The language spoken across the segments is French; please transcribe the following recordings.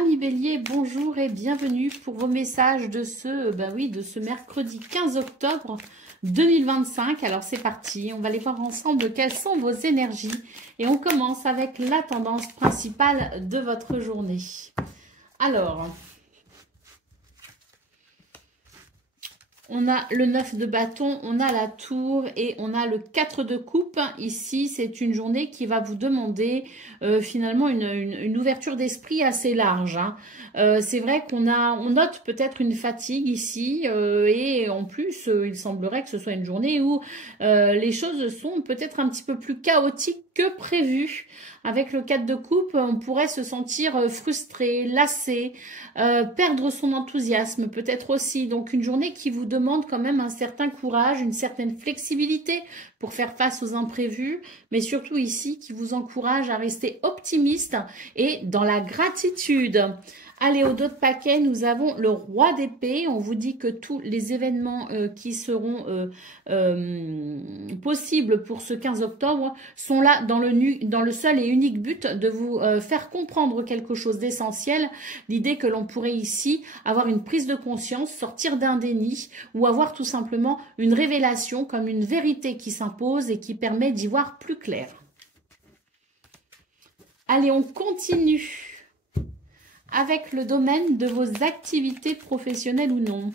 Amis Bélier, bonjour et bienvenue pour vos messages de ce mercredi 15 octobre 2025. Alors c'est parti, on va aller voir ensemble quelles sont vos énergies et on commence avec la tendance principale de votre journée. Alors, on a le 9 de bâton, on a la tour et on a le 4 de coupe. Ici, c'est une journée qui va vous demander finalement une ouverture d'esprit assez large. Hein. C'est vrai on note peut-être une fatigue ici et en plus, il semblerait que ce soit une journée où les choses sont peut-être un petit peu plus chaotiques que prévu. Avec le 4 de coupe, on pourrait se sentir frustré, lassé, perdre son enthousiasme peut-être aussi. Donc une journée qui vous demande quand même un certain courage, une certaine flexibilité pour faire face aux imprévus, mais surtout ici qui vous encourage à rester optimiste et dans la gratitude. Allez, au dos de paquet, nous avons le roi d'épée. On vous dit que tous les événements qui seront possibles pour ce 15 octobre sont là dans le seul et unique but de vous faire comprendre quelque chose d'essentiel. L'idée que l'on pourrait ici avoir une prise de conscience, sortir d'un déni ou avoir tout simplement une révélation comme une vérité qui s'impose et qui permet d'y voir plus clair. Allez, on continue avec le domaine de vos activités professionnelles ou non.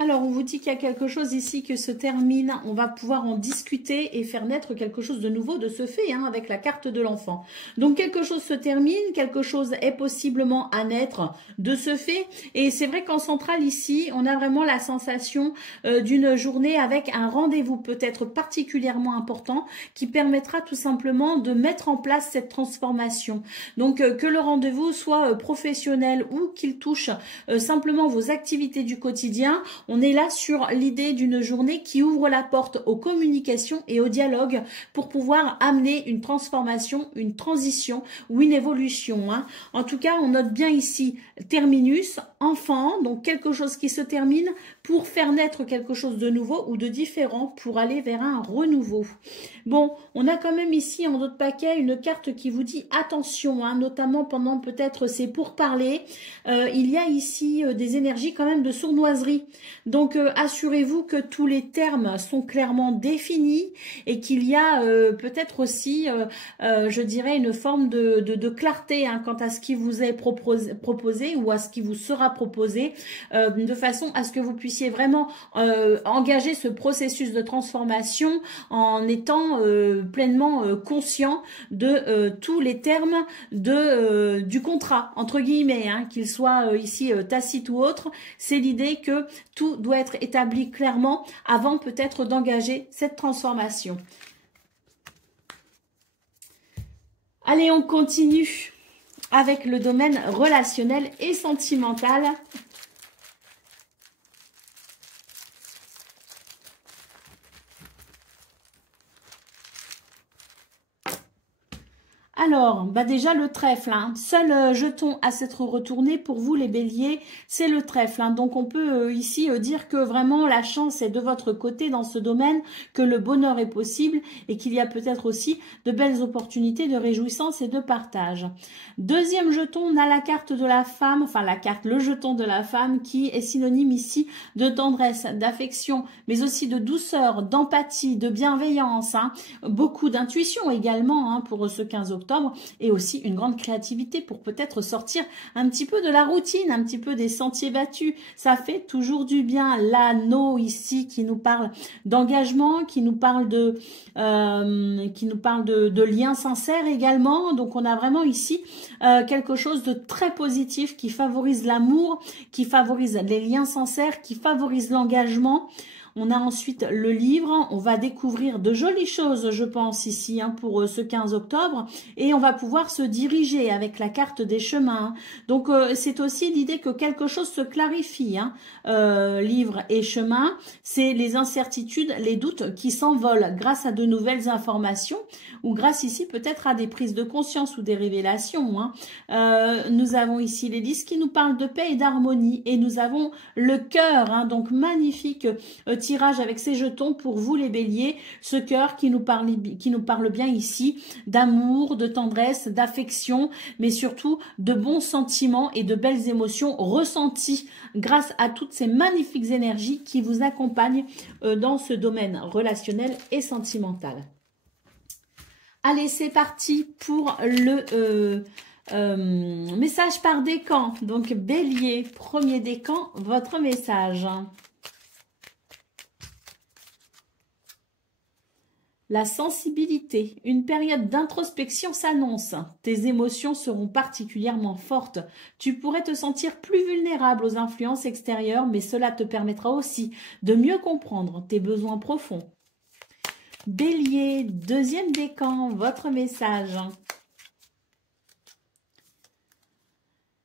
Alors, on vous dit qu'il y a quelque chose ici qui se termine. On va pouvoir en discuter et faire naître quelque chose de nouveau de ce fait, hein, avec la carte de l'enfant. Donc, quelque chose se termine, quelque chose est possiblement à naître de ce fait. Et c'est vrai qu'en centrale, ici, on a vraiment la sensation d'une journée avec un rendez-vous peut-être particulièrement important qui permettra tout simplement de mettre en place cette transformation. Donc, que le rendez-vous soit professionnel ou qu'il touche simplement vos activités du quotidien, on est là sur l'idée d'une journée qui ouvre la porte aux communications et au dialogue pour pouvoir amener une transformation, une transition ou une évolution. Hein. En tout cas, on note bien ici terminus, enfant, donc quelque chose qui se termine pour faire naître quelque chose de nouveau ou de différent pour aller vers un renouveau. Bon, on a quand même ici en d'autres paquets une carte qui vous dit attention, hein, notamment pendant peut-être ces pourparlers. Il y a ici des énergies quand même de sournoiserie. Donc, assurez-vous que tous les termes sont clairement définis et qu'il y a peut-être aussi, je dirais, une forme de clarté hein, quant à ce qui vous est proposé ou à ce qui vous sera proposé, de façon à ce que vous puissiez vraiment engager ce processus de transformation en étant pleinement conscient de tous les termes du contrat, entre guillemets, hein, qu'il soit ici tacite ou autre. C'est l'idée que tout doit être établi clairement avant peut-être d'engager cette transformation. Allez, on continue avec le domaine relationnel et sentimental. Alors, déjà le trèfle, hein. Seul jeton à s'être retourné pour vous les béliers, c'est le trèfle. Hein. Donc on peut ici dire que vraiment la chance est de votre côté dans ce domaine, que le bonheur est possible et qu'il y a peut-être aussi de belles opportunités de réjouissance et de partage. Deuxième jeton, on a la carte de la femme, enfin le jeton de la femme qui est synonyme ici de tendresse, d'affection, mais aussi de douceur, d'empathie, de bienveillance. Hein. Beaucoup d'intuition également hein, pour ce 15 octobre. Et aussi une grande créativité pour peut-être sortir un petit peu de la routine, un petit peu des sentiers battus. Ça fait toujours du bien. L'anneau ici qui nous parle d'engagement, qui nous parle de liens sincères également. Donc on a vraiment ici quelque chose de très positif qui favorise l'amour, qui favorise les liens sincères, qui favorise l'engagement. On a ensuite le livre. On va découvrir de jolies choses, je pense, ici, hein, pour ce 15 octobre. Et on va pouvoir se diriger avec la carte des chemins. Donc, c'est aussi l'idée que quelque chose se clarifie. Hein. Livre et chemin, c'est les incertitudes, les doutes qui s'envolent grâce à de nouvelles informations ou grâce ici peut-être à des prises de conscience ou des révélations. Hein. Nous avons ici les 10 qui nous parlent de paix et d'harmonie et nous avons le cœur, hein, donc magnifique tirage avec ces jetons pour vous les béliers, ce cœur qui nous parle bien ici d'amour, de tendresse, d'affection, mais surtout de bons sentiments et de belles émotions ressenties grâce à toutes ces magnifiques énergies qui vous accompagnent dans ce domaine relationnel et sentimental. Allez, c'est parti pour le message par décan. Donc, Bélier, premier décan, votre message. La sensibilité, une période d'introspection s'annonce. Tes émotions seront particulièrement fortes. Tu pourrais te sentir plus vulnérable aux influences extérieures, mais cela te permettra aussi de mieux comprendre tes besoins profonds. Bélier, deuxième décan, votre message.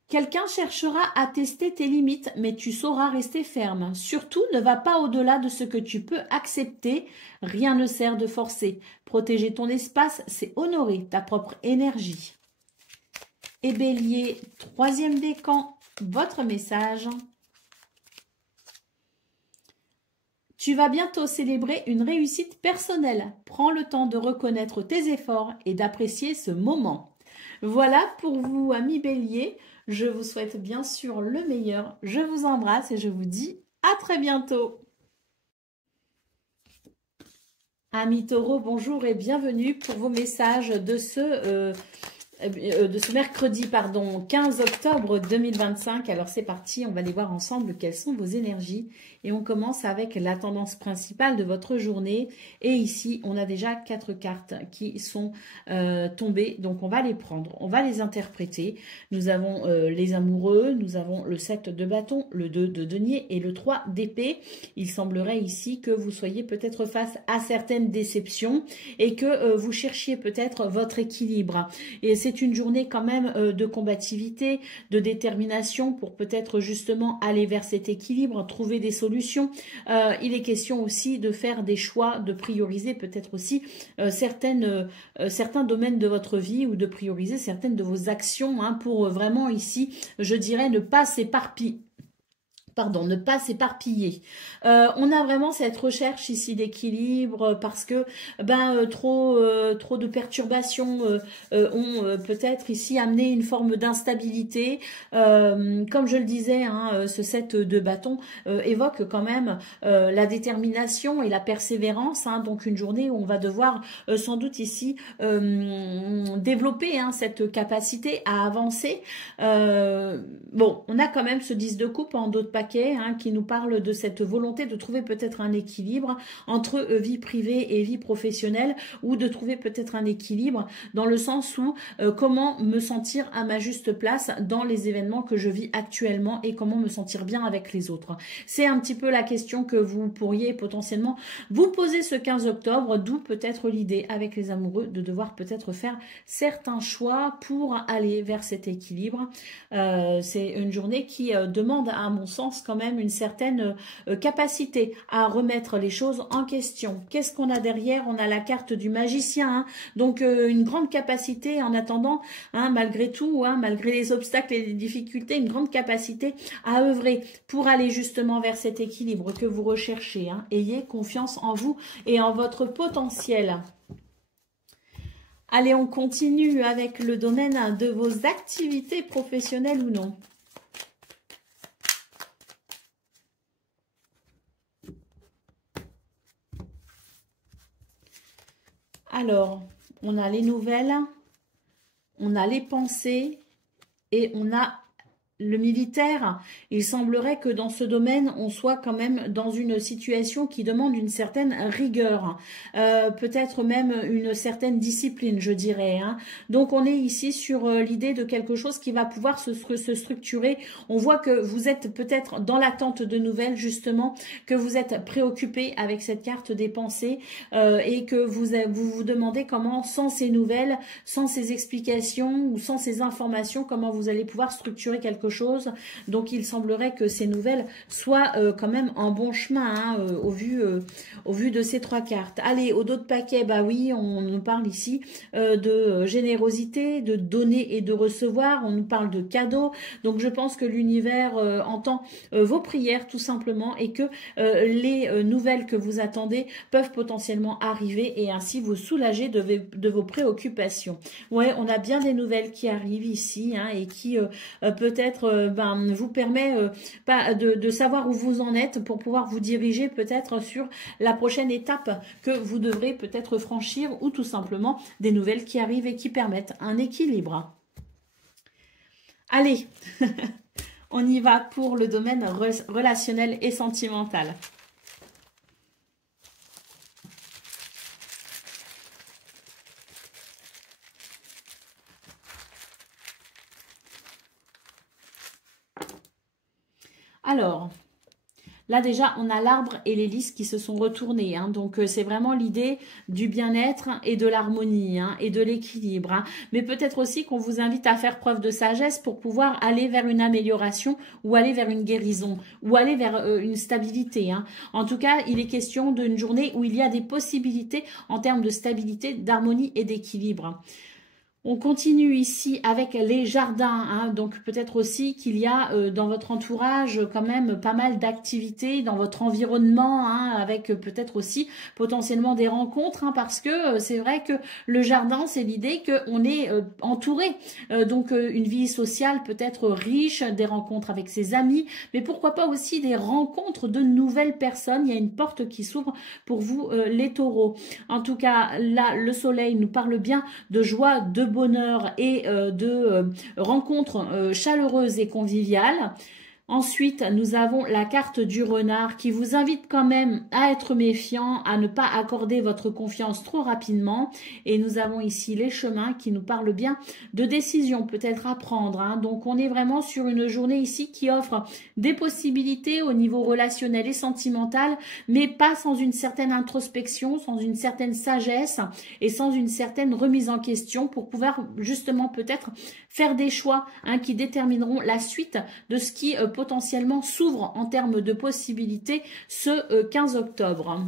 Quelqu'un cherchera à tester tes limites, mais tu sauras rester ferme. Surtout, ne va pas au-delà de ce que tu peux accepter. Rien ne sert de forcer. Protéger ton espace, c'est honorer ta propre énergie. Et Bélier, troisième décan, votre message. Tu vas bientôt célébrer une réussite personnelle. Prends le temps de reconnaître tes efforts et d'apprécier ce moment. Voilà pour vous, amis Bélier. Je vous souhaite bien sûr le meilleur. Je vous embrasse et je vous dis à très bientôt. Amis Taureaux, bonjour et bienvenue pour vos messages de ce mercredi, 15 octobre 2025. Alors c'est parti, on va aller voir ensemble quelles sont vos énergies. Et on commence avec la tendance principale de votre journée. Et ici, on a déjà 4 cartes qui sont tombées. Donc on va les prendre, on va les interpréter. Nous avons les amoureux, nous avons le 7 de bâton, le 2 de denier et le 3 d'épée. Il semblerait ici que vous soyez peut-être face à certaines déceptions et que vous cherchiez peut-être votre équilibre. Et c'est une journée quand même de combativité, de détermination pour peut-être justement aller vers cet équilibre, trouver des solutions. Il est question aussi de faire des choix, de prioriser peut-être aussi certains domaines de votre vie ou de prioriser certaines de vos actions, hein, pour vraiment ici, je dirais, ne pas s'éparpiller. Ne pas s'éparpiller. On a vraiment cette recherche ici d'équilibre parce que trop de perturbations ont peut-être ici amené une forme d'instabilité. Comme je le disais, hein, ce 7 de bâton évoque quand même la détermination et la persévérance. Hein, donc une journée où on va devoir sans doute ici développer, hein, cette capacité à avancer. Bon, on a quand même ce 10 de coupe en dos de paquet, hein, qui nous parle de cette volonté de trouver peut-être un équilibre entre vie privée et vie professionnelle, ou de trouver peut-être un équilibre dans le sens où comment me sentir à ma juste place dans les événements que je vis actuellement et comment me sentir bien avec les autres. C'est un petit peu la question que vous pourriez potentiellement vous poser ce 15 octobre, d'où peut-être l'idée avec les amoureux de devoir peut-être faire certains choix pour aller vers cet équilibre. C'est une journée qui demande à mon sens quand même une certaine capacité à remettre les choses en question. Qu'est-ce qu'on a derrière? On a la carte du magicien, hein, donc une grande capacité en attendant, hein, malgré tout, hein, malgré les obstacles et les difficultés, une grande capacité à œuvrer pour aller justement vers cet équilibre que vous recherchez. Hein. Ayez confiance en vous et en votre potentiel. Allez, on continue avec le domaine de vos activités professionnelles ou non. Alors, on a les nouvelles, on a les pensées et on a le militaire, il semblerait que dans ce domaine, on soit quand même dans une situation qui demande une certaine rigueur, peut-être même une certaine discipline, je dirais, hein. Donc, on est ici sur l'idée de quelque chose qui va pouvoir se structurer. On voit que vous êtes peut-être dans l'attente de nouvelles, justement, que vous êtes préoccupé avec cette carte des pensées et que vous demandez comment, sans ces nouvelles, sans ces explications ou sans ces informations, comment vous allez pouvoir structurer quelque chose. Donc il semblerait que ces nouvelles soient quand même en bon chemin, hein, au vu de ces trois cartes. Allez, au dos de paquet, bah oui, on nous parle ici de générosité, de donner et de recevoir, on nous parle de cadeaux. Donc je pense que l'univers entend vos prières tout simplement et que les nouvelles que vous attendez peuvent potentiellement arriver et ainsi vous soulager de vos préoccupations. Ouais, on a bien des nouvelles qui arrivent ici, hein, et qui peut-être vous permet de savoir où vous en êtes pour pouvoir vous diriger peut-être sur la prochaine étape que vous devrez peut-être franchir ou tout simplement des nouvelles qui arrivent et qui permettent un équilibre. Allez, on y va pour le domaine relationnel et sentimental. Alors, là déjà, on a l'arbre et les lys qui se sont retournés, hein, donc c'est vraiment l'idée du bien-être et de l'harmonie, hein, et de l'équilibre, hein. Mais peut-être aussi qu'on vous invite à faire preuve de sagesse pour pouvoir aller vers une amélioration ou aller vers une guérison ou aller vers une stabilité, hein. En tout cas, il est question d'une journée où il y a des possibilités en termes de stabilité, d'harmonie et d'équilibre. On continue ici avec les jardins, hein, donc peut-être aussi qu'il y a dans votre entourage quand même pas mal d'activités dans votre environnement, hein, avec peut-être aussi potentiellement des rencontres, hein, parce que c'est vrai que le jardin, c'est l'idée qu'on est entouré, donc une vie sociale peut-être riche, des rencontres avec ses amis, mais pourquoi pas aussi des rencontres de nouvelles personnes. Il y a une porte qui s'ouvre pour vous les taureaux. En tout cas, là, le soleil nous parle bien de joie, de bonheur et de rencontres chaleureuses et conviviales. Ensuite, nous avons la carte du renard qui vous invite quand même à être méfiant, à ne pas accorder votre confiance trop rapidement. Et nous avons ici les chemins qui nous parlent bien de décisions peut-être à prendre, hein. Donc, on est vraiment sur une journée ici qui offre des possibilités au niveau relationnel et sentimental, mais pas sans une certaine introspection, sans une certaine sagesse et sans une certaine remise en question pour pouvoir justement peut-être faire des choix, hein, qui détermineront la suite de ce qui potentiellement s'ouvre en termes de possibilités ce 15 octobre.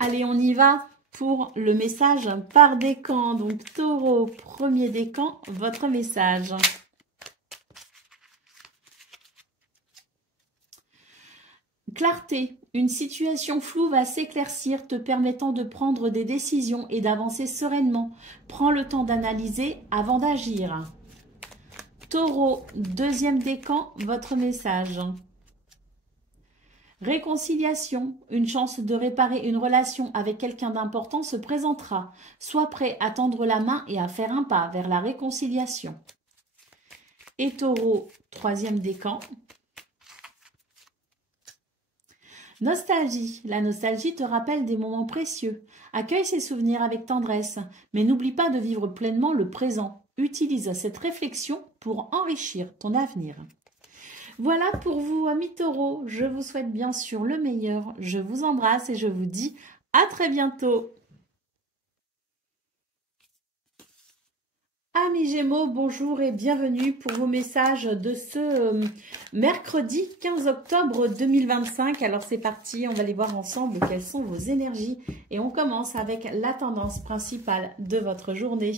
Allez, on y va pour le message par décan. Donc, taureau, premier décan, votre message. Clarté, une situation floue va s'éclaircir te permettant de prendre des décisions et d'avancer sereinement. Prends le temps d'analyser avant d'agir. Taureau, deuxième décan, votre message. Réconciliation, une chance de réparer une relation avec quelqu'un d'important se présentera. Sois prêt à tendre la main et à faire un pas vers la réconciliation. Et Taureau, troisième décan. Nostalgie. La nostalgie te rappelle des moments précieux. Accueille ces souvenirs avec tendresse, mais n'oublie pas de vivre pleinement le présent. Utilise cette réflexion pour enrichir ton avenir. Voilà pour vous, amis taureaux. Je vous souhaite bien sûr le meilleur. Je vous embrasse et je vous dis à très bientôt. Amis Gémeaux, bonjour et bienvenue pour vos messages de ce mercredi 15 octobre 2025. Alors c'est parti, on va aller voir ensemble quelles sont vos énergies. Et on commence avec la tendance principale de votre journée.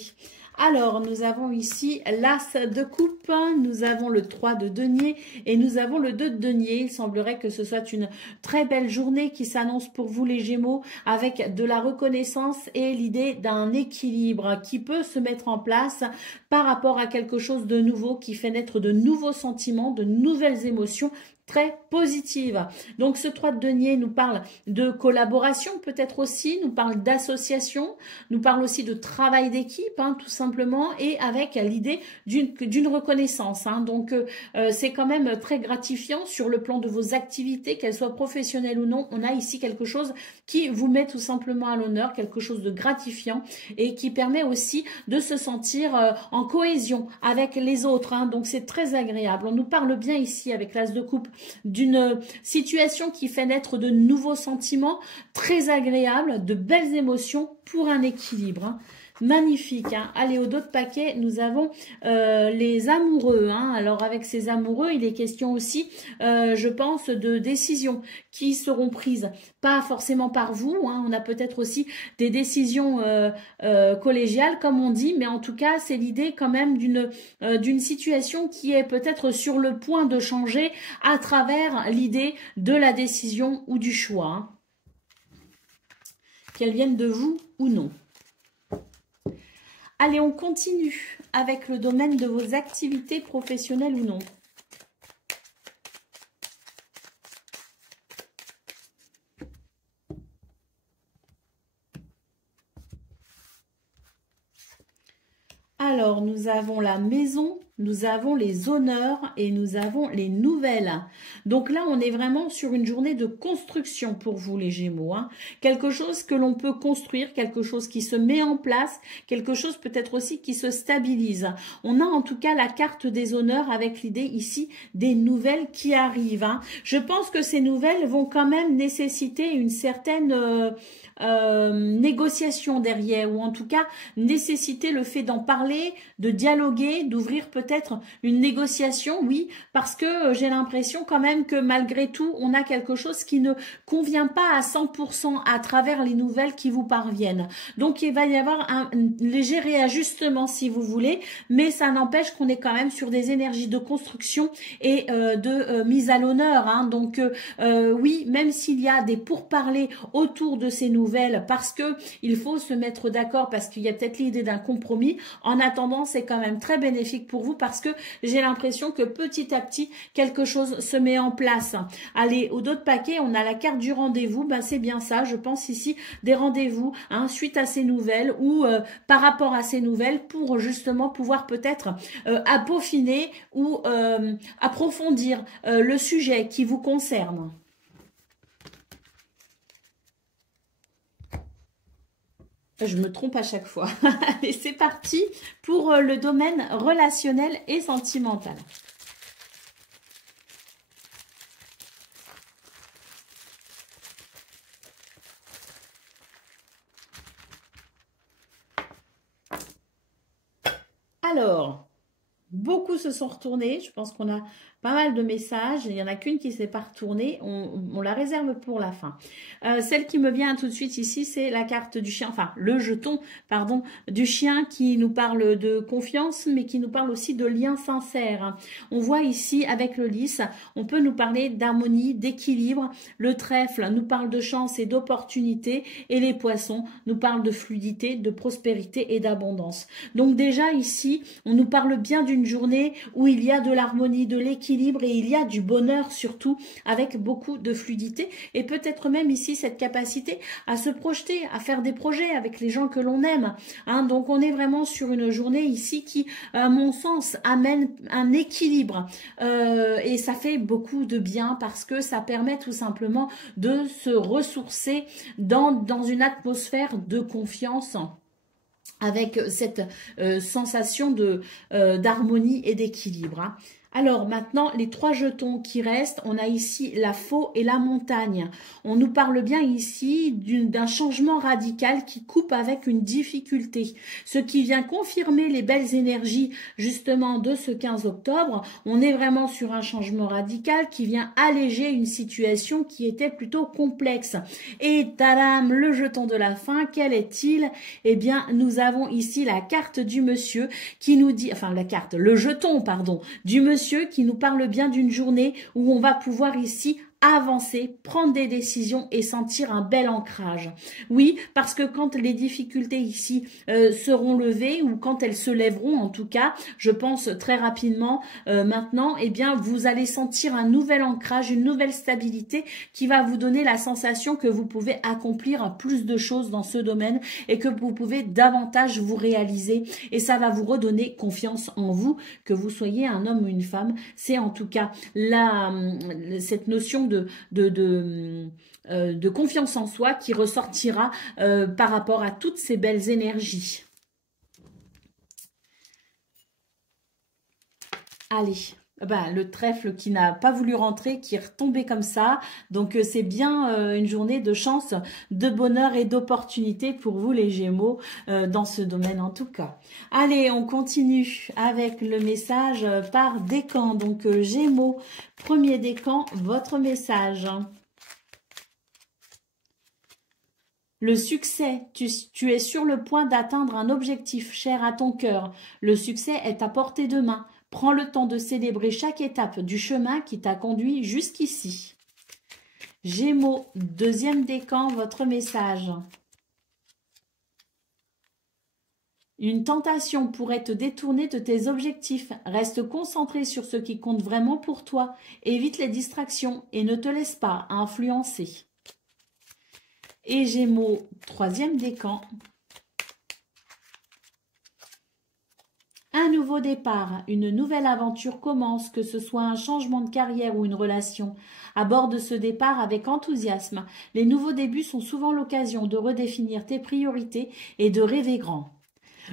Alors, nous avons ici l'As de coupe, nous avons le 3 de denier et nous avons le 2 de denier. Il semblerait que ce soit une très belle journée qui s'annonce pour vous les Gémeaux avec de la reconnaissance et l'idée d'un équilibre qui peut se mettre en place par rapport à quelque chose de nouveau qui fait naître de nouveaux sentiments, de nouvelles émotions très positive. Donc ce 3 de denier nous parle de collaboration peut-être aussi, nous parle d'association, nous parle aussi de travail d'équipe, hein, tout simplement, et avec l'idée d'une reconnaissance. Hein. Donc c'est quand même très gratifiant sur le plan de vos activités, qu'elles soient professionnelles ou non. On a ici quelque chose qui vous met tout simplement à l'honneur, quelque chose de gratifiant et qui permet aussi de se sentir en cohésion avec les autres. Hein. Donc c'est très agréable. On nous parle bien ici avec l'As de coupe d'une situation qui fait naître de nouveaux sentiments très agréables, de belles émotions pour un équilibre. Hein. Magnifique. Hein. Allez, au dos de paquet, nous avons les amoureux. Hein. Alors, avec ces amoureux, il est question aussi, je pense, de décisions qui seront prises. Pas forcément par vous. Hein. On a peut-être aussi des décisions collégiales, comme on dit. Mais en tout cas, c'est l'idée quand même d'une situation qui est peut-être sur le point de changer à travers l'idée de la décision ou du choix. Hein. Qu'elle vienne de vous ou non. Allez, on continue avec le domaine de vos activités professionnelles ou non. Alors, nous avons la maison, nous avons les honneurs et nous avons les nouvelles. Donc là, on est vraiment sur une journée de construction pour vous, les Gémeaux. Hein. Quelque chose que l'on peut construire, quelque chose qui se met en place, quelque chose peut-être aussi qui se stabilise. On a en tout cas la carte des honneurs avec l'idée ici des nouvelles qui arrivent. Hein. Je pense que ces nouvelles vont quand même nécessiter une certaine négociation derrière, ou en tout cas nécessiter le fait d'en parler, de dialoguer, d'ouvrir peut-être une négociation, oui, parce que j'ai l'impression quand même que malgré tout, on a quelque chose qui ne convient pas à 100% à travers les nouvelles qui vous parviennent. Donc il va y avoir un léger réajustement si vous voulez, mais ça n'empêche qu'on est quand même sur des énergies de construction et de mise à l'honneur. Hein. Donc oui, même s'il y a des pourparlers autour de ces nouvelles, parce que il faut se mettre d'accord, parce qu'il y a peut-être l'idée d'un compromis. En attendant, c'est quand même très bénéfique pour vous parce que j'ai l'impression que petit à petit, quelque chose se met en place. Allez, au dos de paquet, on a la carte du rendez-vous. Ben, c'est bien ça, je pense ici, des rendez-vous hein, suite à ces nouvelles ou par rapport à ces nouvelles pour justement pouvoir peut-être peaufiner ou approfondir le sujet qui vous concerne. Je me trompe à chaque fois. Allez, c'est parti pour le domaine relationnel et sentimental. Alors, beaucoup se sont retournés. Je pense qu'on a pas mal de messages. Il n'y en a qu'une qui s'est pas retournée. On la réserve pour la fin. Celle qui me vient tout de suite ici, c'est la carte du chien. Enfin, le jeton, pardon, du chien qui nous parle de confiance, mais qui nous parle aussi de lien sincère. On voit ici, avec le lys, on peut nous parler d'harmonie, d'équilibre. Le trèfle nous parle de chance et d'opportunité. Et les poissons nous parlent de fluidité, de prospérité et d'abondance. Donc déjà ici, on nous parle bien d'une journée où il y a de l'harmonie, de l'équilibre et il y a du bonheur surtout avec beaucoup de fluidité et peut-être même ici cette capacité à se projeter, à faire des projets avec les gens que l'on aime. Hein, donc on est vraiment sur une journée ici qui, à mon sens, amène un équilibre et ça fait beaucoup de bien parce que ça permet tout simplement de se ressourcer dans une atmosphère de confiance avec cette sensation d'harmonie et d'équilibre. Hein. Alors maintenant, les trois jetons qui restent, on a ici la faux et la montagne. On nous parle bien ici d'un changement radical qui coupe avec une difficulté. Ce qui vient confirmer les belles énergies justement de ce 15 octobre. On est vraiment sur un changement radical qui vient alléger une situation qui était plutôt complexe. Et tadam, le jeton de la fin, quel est-il? Eh bien, nous avons ici la carte du monsieur qui nous dit, enfin la carte, le jeton, pardon, du monsieur qui nous parle bien d'une journée où on va pouvoir ici avancer, prendre des décisions et sentir un bel ancrage. Oui, parce que quand les difficultés ici seront levées ou quand elles se lèveront en tout cas, je pense très rapidement maintenant, eh bien vous allez sentir un nouvel ancrage, une nouvelle stabilité qui va vous donner la sensation que vous pouvez accomplir plus de choses dans ce domaine et que vous pouvez davantage vous réaliser et ça va vous redonner confiance en vous, que vous soyez un homme ou une femme. C'est en tout cas cette notion de confiance en soi qui ressortira par rapport à toutes ces belles énergies. Allez, le trèfle qui n'a pas voulu rentrer, qui est retombé comme ça. Donc, c'est bien une journée de chance, de bonheur et d'opportunité pour vous les Gémeaux dans ce domaine en tout cas. Allez, on continue avec le message par décan. Donc, Gémeaux, premier décan, votre message. Le succès, tu es sur le point d'atteindre un objectif cher à ton cœur. Le succès est à portée de main. Prends le temps de célébrer chaque étape du chemin qui t'a conduit jusqu'ici. Gémeaux, deuxième décan, votre message. Une tentation pourrait te détourner de tes objectifs. Reste concentré sur ce qui compte vraiment pour toi. Évite les distractions et ne te laisse pas influencer. Et Gémeaux, troisième décan. Un nouveau départ, une nouvelle aventure commence, que ce soit un changement de carrière ou une relation. Aborde ce départ avec enthousiasme. Les nouveaux débuts sont souvent l'occasion de redéfinir tes priorités et de rêver grand.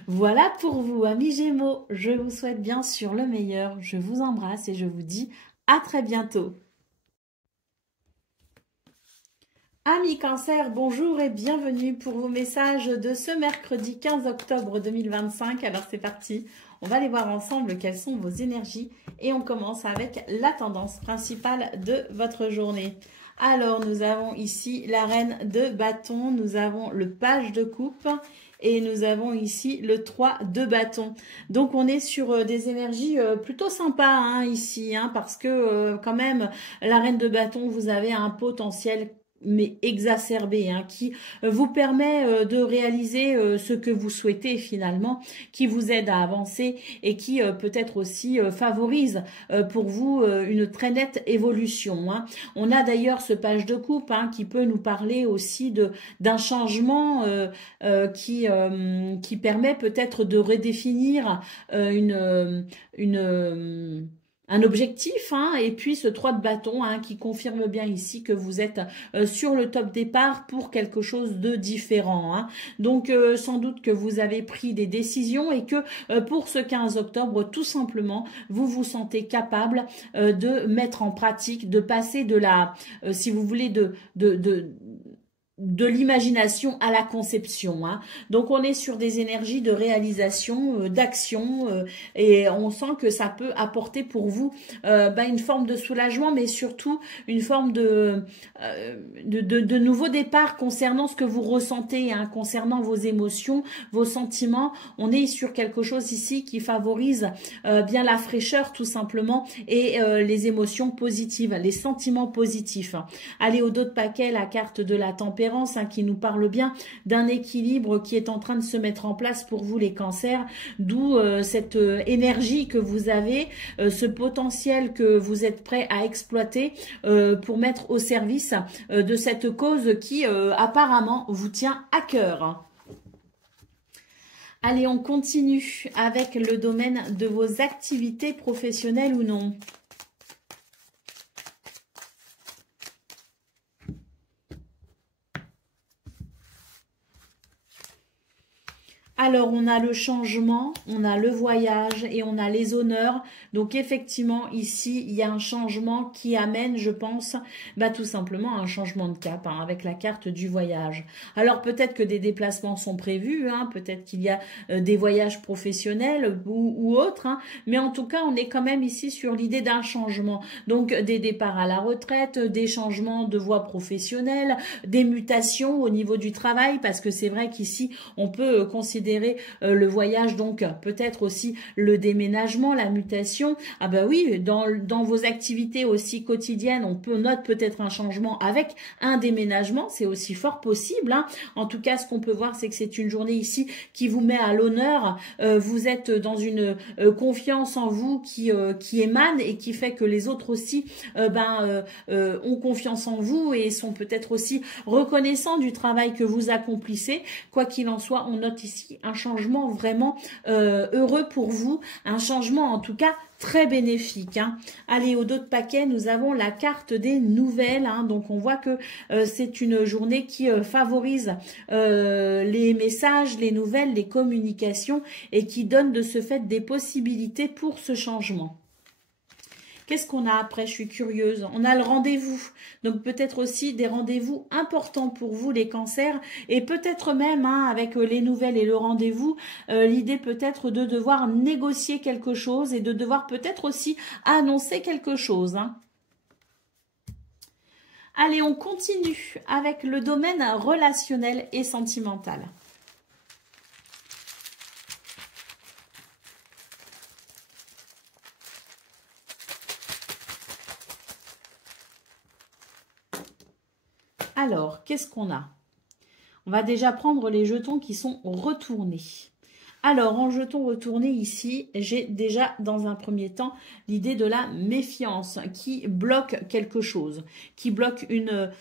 Voilà pour vous, amis Gémeaux. Je vous souhaite bien sûr le meilleur. Je vous embrasse et je vous dis à très bientôt. Amis Cancer, bonjour et bienvenue pour vos messages de ce mercredi 15 octobre 2025. Alors c'est parti, on va aller voir ensemble quelles sont vos énergies et on commence avec la tendance principale de votre journée. Alors nous avons ici la reine de bâton, nous avons le page de coupe et nous avons ici le 3 de bâton. Donc on est sur des énergies plutôt sympas ici, parce que quand même la reine de bâton, vous avez un potentiel mais exacerbé, qui vous permet de réaliser ce que vous souhaitez finalement, qui vous aide à avancer et qui peut-être aussi favorise pour vous une très nette évolution. On a d'ailleurs ce page de coupe qui peut nous parler aussi d'un changement qui permet peut-être de redéfinir un objectif, et puis ce 3 de bâton qui confirme bien ici que vous êtes sur le top départ pour quelque chose de différent. Donc sans doute que vous avez pris des décisions et que pour ce 15 octobre, tout simplement, vous vous sentez capable de mettre en pratique, de passer de la, si vous voulez, de l'imagination à la conception. Donc on est sur des énergies de réalisation, d'action, et on sent que ça peut apporter pour vous une forme de soulagement, mais surtout une forme de nouveau départ concernant ce que vous ressentez, concernant vos émotions, vos sentiments. On est sur quelque chose ici qui favorise bien la fraîcheur tout simplement et les émotions positives, les sentiments positifs. Allez, au dos de paquet, la carte de la tempérance qui nous parle bien d'un équilibre qui est en train de se mettre en place pour vous les cancers, d'où cette énergie que vous avez, ce potentiel que vous êtes prêt à exploiter pour mettre au service de cette cause qui apparemment vous tient à cœur. Allez, on continue avec le domaine de vos activités professionnelles ou non. Alors, on a le changement, on a le voyage et on a les honneurs. Donc, effectivement, ici, il y a un changement qui amène, je pense, tout simplement un changement de cap avec la carte du voyage. Alors, peut-être que des déplacements sont prévus, peut-être qu'il y a des voyages professionnels ou autres, mais en tout cas, on est quand même ici sur l'idée d'un changement. Donc, des départs à la retraite, des changements de voie professionnelle, des mutations au niveau du travail, parce que c'est vrai qu'ici, on peut considérer le voyage, donc peut-être aussi le déménagement, la mutation communication. Ah ben oui, dans vos activités aussi quotidiennes, on note peut-être un changement avec un déménagement. C'est aussi fort possible, hein. En tout cas, ce qu'on peut voir, c'est que c'est une journée ici qui vous met à l'honneur. Vous êtes dans une confiance en vous qui émane et qui fait que les autres aussi ont confiance en vous et sont peut-être aussi reconnaissants du travail que vous accomplissez. Quoi qu'il en soit, on note ici un changement vraiment heureux pour vous, un changement en tout cas très bénéfique, hein. Allez, au dos de paquet, nous avons la carte des nouvelles, hein. Donc on voit que c'est une journée qui favorise les messages, les nouvelles, les communications et qui donne de ce fait des possibilités pour ce changement. Qu'est-ce qu'on a après? Je suis curieuse. On a le rendez-vous. Donc peut-être aussi des rendez-vous importants pour vous, les cancers. Et peut-être même, hein, avec les nouvelles et le rendez-vous, l'idée peut-être de devoir négocier quelque chose et de devoir peut-être aussi annoncer quelque chose, hein. Allez, on continue avec le domaine relationnel et sentimental. Alors, qu'est-ce qu'on a? On va déjà prendre les jetons qui sont retournés. Alors, en jetons retournés ici, j'ai déjà dans un premier temps l'idée de la méfiance qui bloque quelque chose, qui bloque une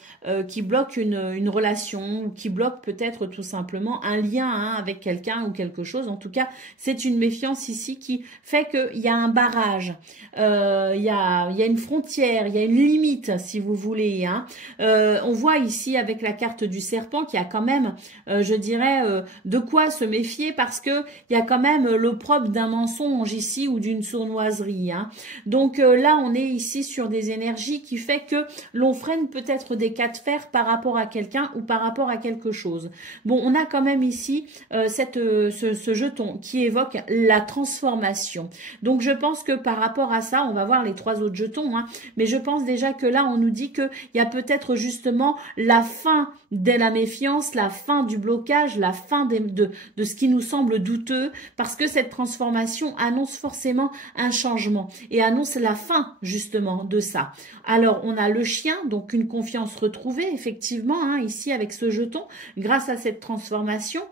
relation, qui bloque peut-être tout simplement un lien, hein, avec quelqu'un ou quelque chose. En tout cas, c'est une méfiance ici qui fait qu'il y a un barrage, il y a une frontière, il y a une limite, si vous voulez, hein. On voit ici avec la carte du serpent qu'il y a quand même, je dirais, de quoi se méfier parce que il y a quand même l'opprobre d'un mensonge ici ou d'une sournoiserie, hein. Donc là, on est ici sur des énergies qui fait que l'on freine peut-être des cas de fer par rapport à quelqu'un ou par rapport à quelque chose. Bon, on a quand même ici ce jeton qui évoque la transformation. Donc je pense que par rapport à ça, on va voir les trois autres jetons, hein, mais je pense déjà que là, on nous dit qu'il y a peut-être justement la fin de la méfiance, la fin du blocage, la fin de ce qui nous semble douteux, parce que cette transformation annonce forcément un changement et annonce la fin justement de ça. Alors on a le chien, donc une confiance retrouvée effectivement, hein, ici avec ce jeton grâce à cette transformation.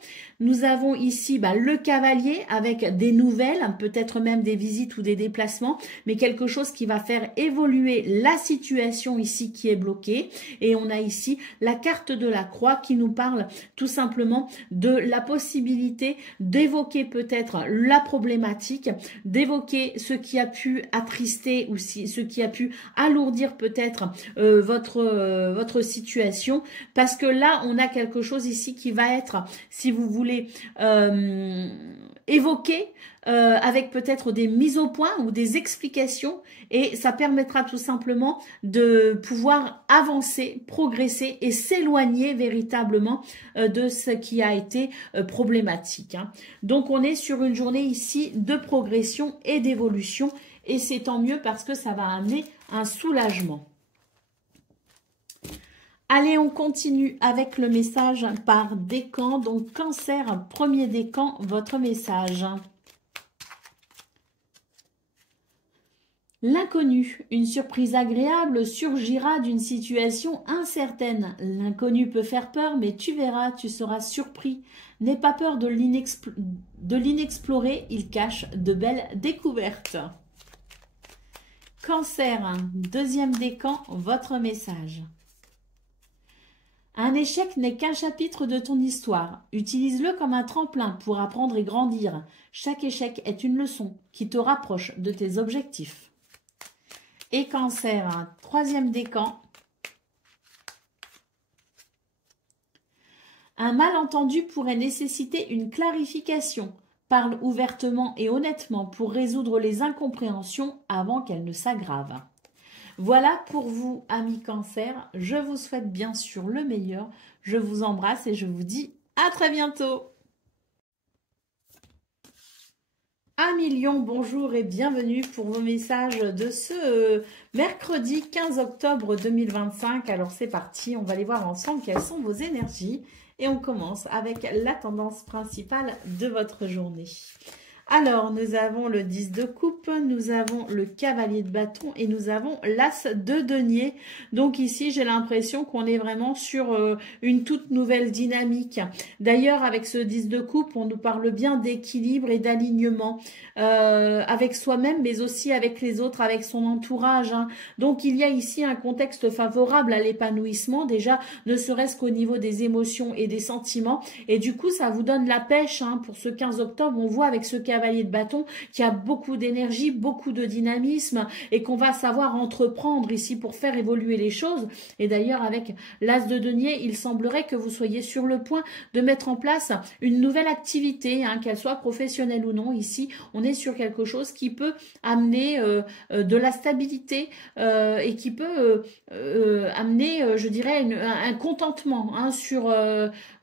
Nous avons ici le cavalier avec des nouvelles, peut-être même des visites ou des déplacements, mais quelque chose qui va faire évoluer la situation ici qui est bloquée. Et on a ici la carte de la croix qui nous parle tout simplement de la possibilité d'évoquer peut-être la problématique, d'évoquer ce qui a pu attrister ou ce qui a pu alourdir peut-être votre situation, parce que là on a quelque chose ici qui va être, si vous voulez, évoqué avec peut-être des mises au point ou des explications, et ça permettra tout simplement de pouvoir avancer, progresser et s'éloigner véritablement de ce qui a été problématique, hein. Donc on est sur une journée ici de progression et d'évolution, et c'est tant mieux parce que ça va amener un soulagement. Allez, on continue avec le message par décan. Donc, Cancer, premier décan, votre message. L'inconnu, une surprise agréable surgira d'une situation incertaine. L'inconnu peut faire peur, mais tu verras, tu seras surpris. N'aie pas peur de l'inexploré, il cache de belles découvertes. Cancer, deuxième décan, votre message. Un échec n'est qu'un chapitre de ton histoire. Utilise-le comme un tremplin pour apprendre et grandir. Chaque échec est une leçon qui te rapproche de tes objectifs. Et Cancer, troisième décan. Un malentendu pourrait nécessiter une clarification. Parle ouvertement et honnêtement pour résoudre les incompréhensions avant qu'elles ne s'aggravent. Voilà pour vous, amis Cancer. Je vous souhaite bien sûr le meilleur. Je vous embrasse et je vous dis à très bientôt. Amis Lion, bonjour et bienvenue pour vos messages de ce mercredi 15 octobre 2025. Alors c'est parti, on va aller voir ensemble quelles sont vos énergies. Et on commence avec la tendance principale de votre journée. Alors, nous avons le 10 de coupe, nous avons le cavalier de bâton et nous avons l'as de denier. Donc ici, j'ai l'impression qu'on est vraiment sur une toute nouvelle dynamique. D'ailleurs, avec ce 10 de coupe, on nous parle bien d'équilibre et d'alignement avec soi-même, mais aussi avec les autres, avec son entourage, hein. Donc, il y a ici un contexte favorable à l'épanouissement, déjà, ne serait-ce qu'au niveau des émotions et des sentiments. Et du coup, ça vous donne la pêche, hein, pour ce 15 octobre. On voit avec ce cavalier de bâton qui a beaucoup d'énergie, beaucoup de dynamisme et qu'on va savoir entreprendre ici pour faire évoluer les choses. Et d'ailleurs, avec l'as de denier, il semblerait que vous soyez sur le point de mettre en place une nouvelle activité, hein, qu'elle soit professionnelle ou non. Ici, on est sur quelque chose qui peut amener de la stabilité et qui peut amener, je dirais, un contentement, hein, sur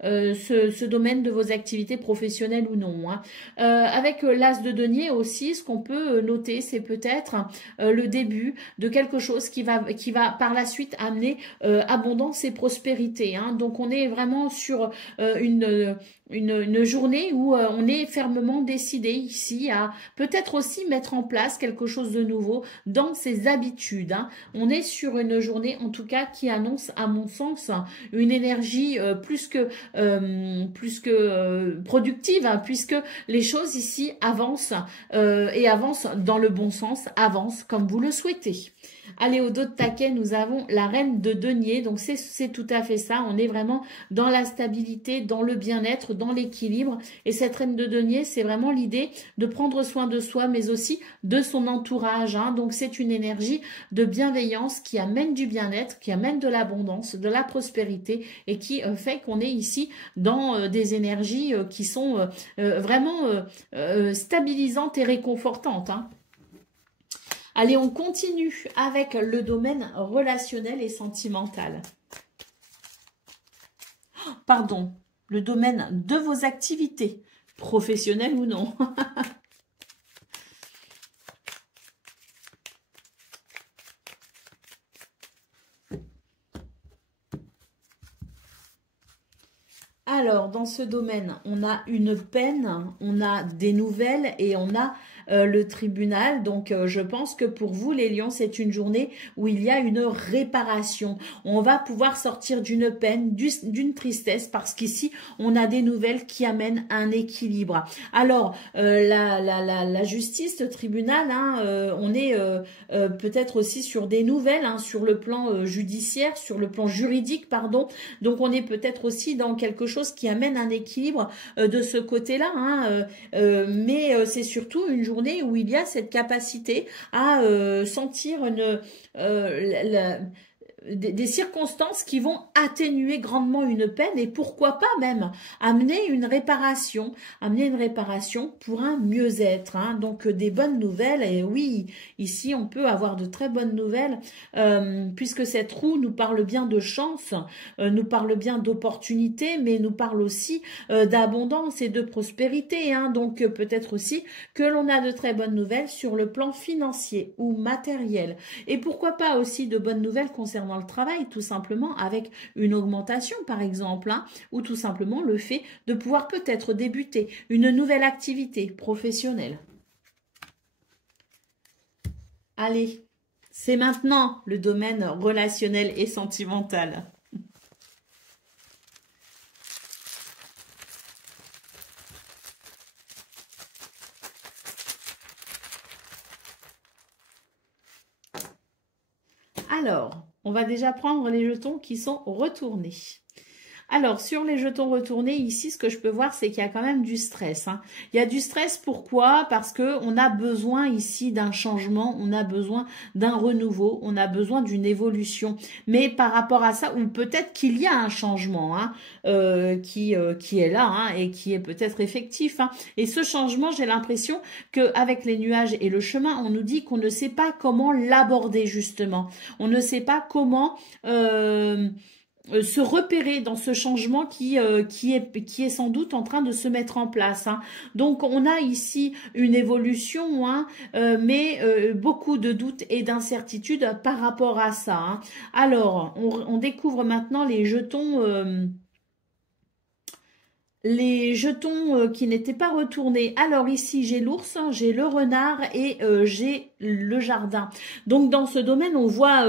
ce domaine de vos activités professionnelles ou non, hein. Avec l'as de denier aussi, ce qu'on peut noter, c'est peut-être le début de quelque chose qui va par la suite amener abondance et prospérité, hein. Donc on est vraiment sur une journée où on est fermement décidé ici à peut-être aussi mettre en place quelque chose de nouveau dans ses habitudes, hein. On est sur une journée en tout cas qui annonce à mon sens une énergie plus que productive, hein, puisque les choses ici avancent et avancent dans le bon sens, avancent comme vous le souhaitez. Allez, au dos de taquet, nous avons la reine de denier. Donc, c'est tout à fait ça. On est vraiment dans la stabilité, dans le bien-être, dans l'équilibre. Et cette reine de denier, c'est vraiment l'idée de prendre soin de soi, mais aussi de son entourage, hein. Donc, c'est une énergie de bienveillance qui amène du bien-être, qui amène de l'abondance, de la prospérité et qui fait qu'on est ici dans des énergies qui sont vraiment stabilisantes et réconfortantes, hein. Allez, on continue avec le domaine relationnel et sentimental. Pardon, le domaine de vos activités, professionnelles ou non. Alors, dans ce domaine, on a une peine, on a des nouvelles et on a le tribunal. Donc, je pense que pour vous, les lions, c'est une journée où il y a une réparation. On va pouvoir sortir d'une peine, d'une tristesse, parce qu'ici, on a des nouvelles qui amènent un équilibre. Alors, la justice, le tribunal, hein, on est peut-être aussi sur des nouvelles, hein, sur le plan judiciaire, sur le plan juridique, pardon. Donc, on est peut-être aussi dans quelque chose qui amène un équilibre de ce côté-là, hein, mais c'est surtout une journée où il y a cette capacité à sentir des circonstances qui vont atténuer grandement une peine et pourquoi pas même amener une réparation pour un mieux-être, hein. Donc des bonnes nouvelles, et oui, ici on peut avoir de très bonnes nouvelles puisque cette roue nous parle bien de chance, nous parle bien d'opportunité, mais nous parle aussi d'abondance et de prospérité, hein. Donc peut-être aussi que l'on a de très bonnes nouvelles sur le plan financier ou matériel, et pourquoi pas aussi de bonnes nouvelles concernant le travail, tout simplement avec une augmentation par exemple, hein, ou tout simplement le fait de pouvoir peut-être débuter une nouvelle activité professionnelle. Allez, c'est maintenant le domaine relationnel et sentimental. Alors, on va déjà prendre les jetons qui sont retournés. Alors, sur les jetons retournés, ici, ce que je peux voir, c'est qu'il y a quand même du stress, hein. Il y a du stress, pourquoi? Parce qu'on a besoin ici d'un changement, on a besoin d'un renouveau, on a besoin d'une évolution. Mais par rapport à ça, ou peut-être qu'il y a un changement, hein, qui est là, hein, et qui est peut-être effectif, hein. Et ce changement, j'ai l'impression qu'avec les nuages et le chemin, on nous dit qu'on ne sait pas comment l'aborder, justement. On ne sait pas comment se repérer dans ce changement qui est sans doute en train de se mettre en place, hein. Donc on a ici une évolution, hein, mais beaucoup de doutes et d'incertitudes par rapport à ça, hein. Alors on découvre maintenant les jetons les jetons qui n'étaient pas retournés. Alors ici, j'ai l'ours, j'ai le renard et j'ai le jardin. Donc dans ce domaine, on voit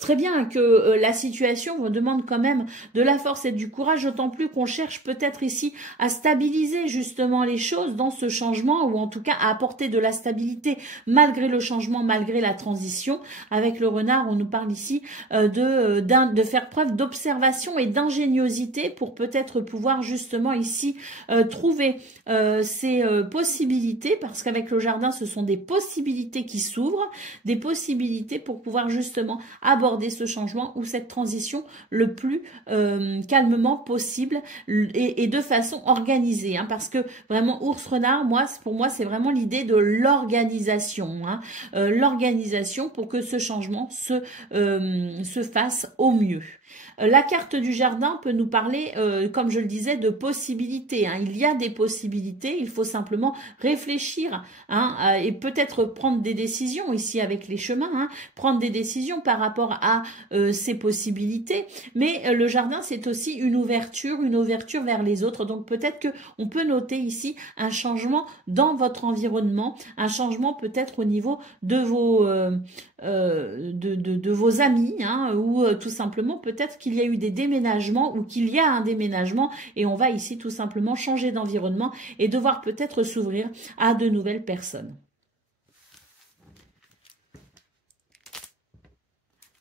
très bien que la situation vous demande quand même de la force et du courage, d'autant plus qu'on cherche peut-être ici à stabiliser justement les choses dans ce changement, ou en tout cas à apporter de la stabilité malgré le changement, malgré la transition. Avec le renard, on nous parle ici de faire preuve d'observation et d'ingéniosité pour peut-être pouvoir justement ici trouver ces possibilités, parce qu'avec le jardin, ce sont des possibilités qui s'ouvrent, des possibilités pour pouvoir justement aborder ce changement ou cette transition le plus calmement possible et de façon organisée, hein, parce que vraiment ours renard, pour moi c'est vraiment l'idée de l'organisation, hein, l'organisation pour que ce changement se fasse au mieux. La carte du jardin peut nous parler, comme je le disais, de possibilités, hein. Il y a des possibilités, il faut simplement réfléchir, hein, et peut-être prendre des décisions ici avec les chemins, hein, prendre des décisions par rapport à ces possibilités. Mais le jardin, c'est aussi une ouverture vers les autres. Donc peut-être que on peut noter ici un changement dans votre environnement, un changement peut-être au niveau de vos amis, hein, ou tout simplement peut-être qu'il y a eu des déménagements ou qu'il y a un déménagement et on va ici tout simplement changer d'environnement et devoir peut-être s'ouvrir à de nouvelles personnes.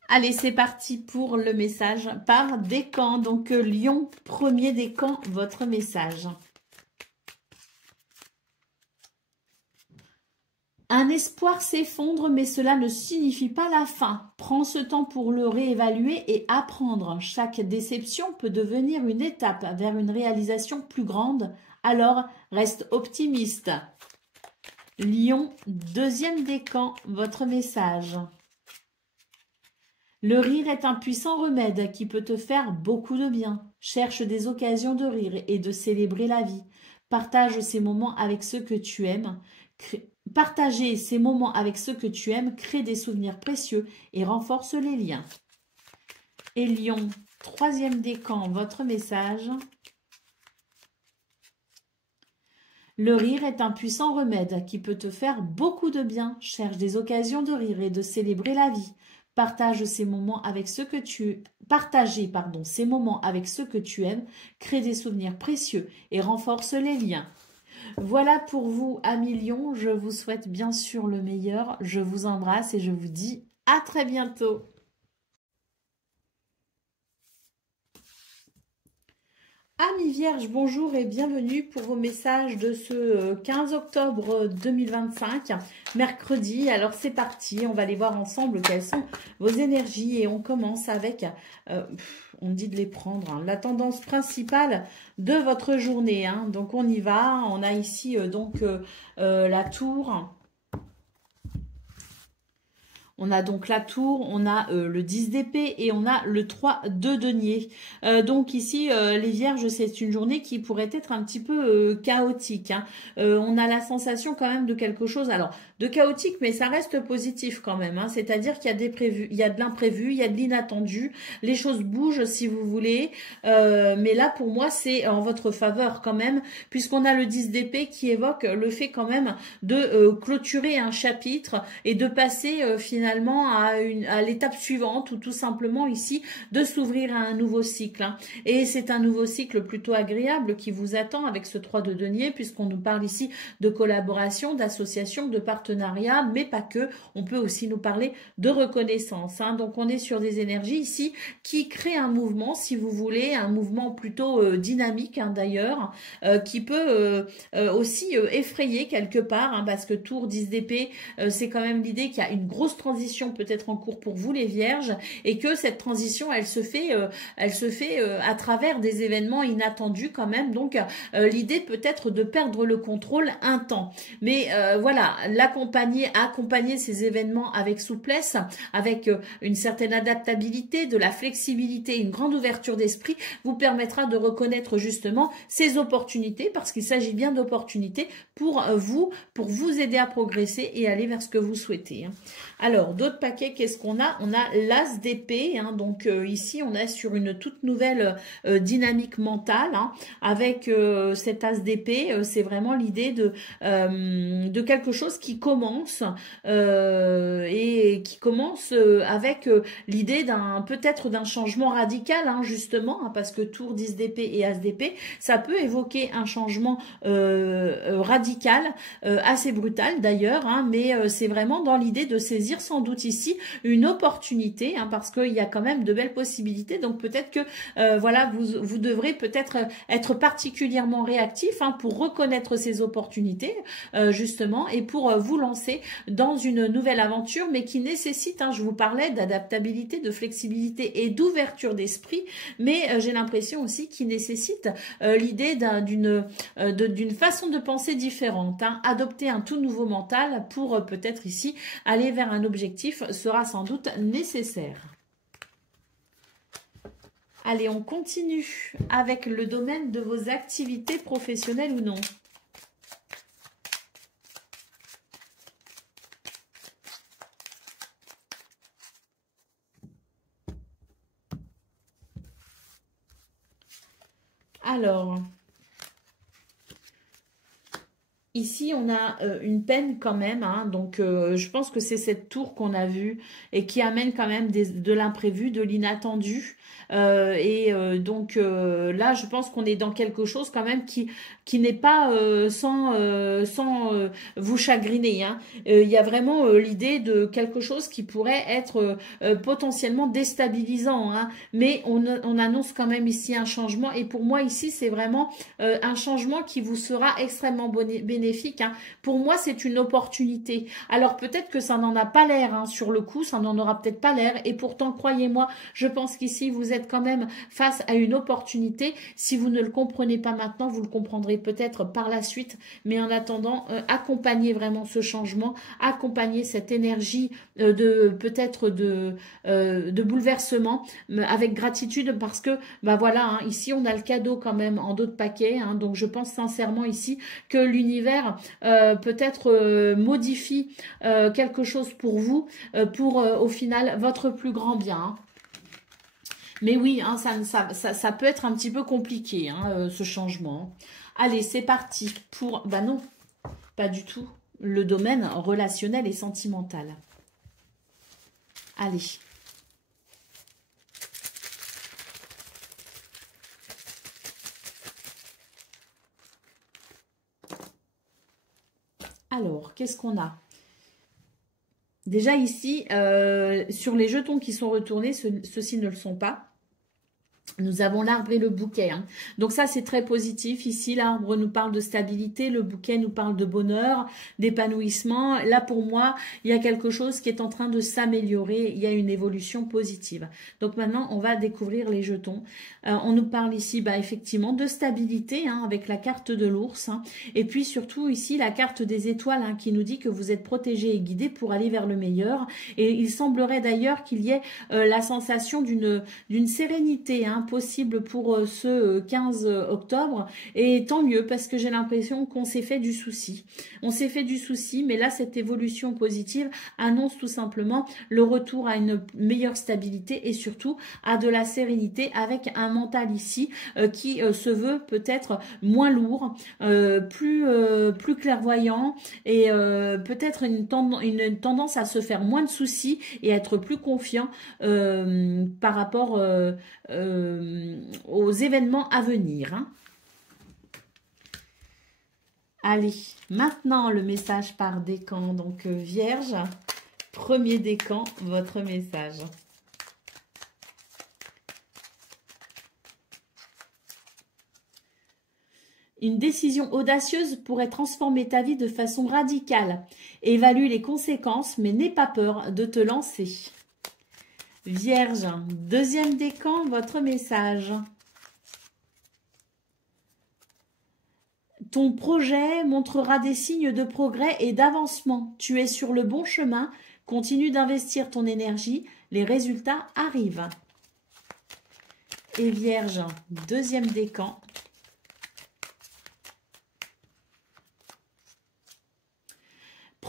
Allez, c'est parti pour le message par décan. Donc, Lion, premier décan, votre message. Un espoir s'effondre, mais cela ne signifie pas la fin. Prends ce temps pour le réévaluer et apprendre. Chaque déception peut devenir une étape vers une réalisation plus grande. Alors, reste optimiste. Lion, deuxième décan, votre message. Le rire est un puissant remède qui peut te faire beaucoup de bien. Cherche des occasions de rire et de célébrer la vie. Partage ces moments avec ceux que tu aimes. Partager ces moments avec ceux que tu aimes crée des souvenirs précieux et renforce les liens. Et Lion, troisième décan, votre message. Le rire est un puissant remède qui peut te faire beaucoup de bien. Cherche des occasions de rire et de célébrer la vie. Partager ces moments avec ceux que tu aimes, crée des souvenirs précieux et renforce les liens. Voilà pour vous, amis Lion. Je vous souhaite bien sûr le meilleur. Je vous embrasse et je vous dis à très bientôt. Amis Vierges, bonjour et bienvenue pour vos messages de ce 15 octobre 2025, mercredi. Alors c'est parti, on va aller voir ensemble quelles sont vos énergies et on commence avec, on dit de les prendre, hein, la tendance principale de votre journée, hein. Donc on y va, on a ici la tour. On a donc la tour, on a le 10 d'épée et on a le 3 de denier. Donc ici, les vierges, c'est une journée qui pourrait être un petit peu chaotique, hein. On a la sensation quand même de quelque chose, alors de chaotique, mais ça reste positif quand même, hein. C'est-à-dire qu'il y a des prévus, il y a de l'imprévu, il y a de l'inattendu, les choses bougent si vous voulez, mais là pour moi c'est en votre faveur quand même, puisqu'on a le 10 d'épée qui évoque le fait quand même de clôturer un chapitre et de passer finalement à l'étape suivante, ou tout simplement ici de s'ouvrir à un nouveau cycle, hein. Et c'est un nouveau cycle plutôt agréable qui vous attend avec ce 3 de denier, puisqu'on nous parle ici de collaboration, d'association, de partenariat, mais pas que, on peut aussi nous parler de reconnaissance, hein. Donc on est sur des énergies ici qui créent un mouvement, si vous voulez, un mouvement plutôt dynamique, hein, d'ailleurs, qui peut aussi effrayer quelque part, hein, parce que tour 10 d'épée, c'est quand même l'idée qu'il y a une grosse transition peut-être en cours pour vous les vierges, et que cette transition elle se fait à travers des événements inattendus quand même. Donc l'idée peut être de perdre le contrôle un temps, mais voilà, accompagner ces événements avec souplesse, avec une certaine adaptabilité, de la flexibilité, une grande ouverture d'esprit vous permettra de reconnaître justement ces opportunités, parce qu'il s'agit bien d'opportunités pour vous aider à progresser et aller vers ce que vous souhaitez, hein. Alors Alors, d'autres paquets, qu'est-ce qu'on a? On a l'as d'épée, hein, donc ici, on est sur une toute nouvelle dynamique mentale, hein, avec cet as d'épée. C'est vraiment l'idée de quelque chose qui commence et qui commence avec l'idée peut-être d'un changement radical, hein, justement, hein, parce que tour 10 d'épée et as d'épée, ça peut évoquer un changement radical, assez brutal d'ailleurs, hein, mais c'est vraiment dans l'idée de saisir sans doute ici une opportunité, hein, parce qu'il y a quand même de belles possibilités. Donc peut-être que voilà, vous devrez peut-être être particulièrement réactif, hein, pour reconnaître ces opportunités justement, et pour vous lancer dans une nouvelle aventure, mais qui nécessite, hein, je vous parlais d'adaptabilité, de flexibilité et d'ouverture d'esprit, mais j'ai l'impression aussi qu'il nécessite l'idée d'une façon de penser différente, hein. Adopter un tout nouveau mental pour peut-être ici aller vers un objectif sera sans doute nécessaire. Allez, on continue avec le domaine de vos activités professionnelles ou non. Alors, ici, on a une peine quand même, hein, donc je pense que c'est cette tour qu'on a vue et qui amène quand même de l'imprévu, de l'inattendu. Donc là, je pense qu'on est dans quelque chose quand même qui n'est pas sans vous chagriner, hein. Il y a vraiment l'idée de quelque chose qui pourrait être potentiellement déstabilisant, hein, mais on annonce quand même ici un changement, et pour moi ici, c'est vraiment un changement qui vous sera extrêmement bénéfique, hein. Pour moi, c'est une opportunité. Alors peut-être que ça n'en a pas l'air, hein, sur le coup, ça n'en aura peut-être pas l'air, et pourtant, croyez-moi, je pense qu'ici, vous êtes quand même face à une opportunité. Si vous ne le comprenez pas maintenant, vous le comprendrez peut-être par la suite, mais en attendant, accompagnez vraiment ce changement, accompagnez cette énergie peut-être de bouleversement avec gratitude, parce que bah voilà, hein, ici on a le cadeau quand même en d'autres paquets, hein, donc je pense sincèrement ici que l'univers peut-être modifie quelque chose pour vous, pour au final votre plus grand bien, hein. Mais oui, hein, ça peut être un petit peu compliqué, hein, ce changement. Allez, c'est parti pour... Bah non, pas du tout. Le domaine relationnel et sentimental. Allez. Alors, qu'est-ce qu'on a? Déjà ici, sur les jetons qui sont retournés, ceux-ci ne le sont pas. Nous avons l'arbre et le bouquet, hein. Donc ça, c'est très positif. Ici, l'arbre nous parle de stabilité, le bouquet nous parle de bonheur, d'épanouissement. Là, pour moi, il y a quelque chose qui est en train de s'améliorer. Il y a une évolution positive. Donc maintenant, on va découvrir les jetons. On nous parle ici, bah, effectivement, de stabilité, hein, avec la carte de l'ours, hein. Et puis surtout, ici, la carte des étoiles, hein, qui nous dit que vous êtes protégé et guidé pour aller vers le meilleur. Et il semblerait d'ailleurs qu'il y ait la sensation d'une sérénité, hein, possible pour ce 15 octobre, et tant mieux, parce que j'ai l'impression qu'on s'est fait du souci. On s'est fait du souci, mais là, cette évolution positive annonce tout simplement le retour à une meilleure stabilité et surtout à de la sérénité, avec un mental ici qui se veut peut-être moins lourd, plus clairvoyant, et peut-être une tendance à se faire moins de soucis et être plus confiant par rapport aux événements à venir, hein. Allez, maintenant le message par décan. Donc Vierge, premier décan, votre message. Une décision audacieuse pourrait transformer ta vie de façon radicale. Évalue les conséquences, mais n'aie pas peur de te lancer. Vierge, deuxième décan, votre message. Ton projet montrera des signes de progrès et d'avancement. Tu es sur le bon chemin. Continue d'investir ton énergie. Les résultats arrivent. Et Vierge, deuxième décan.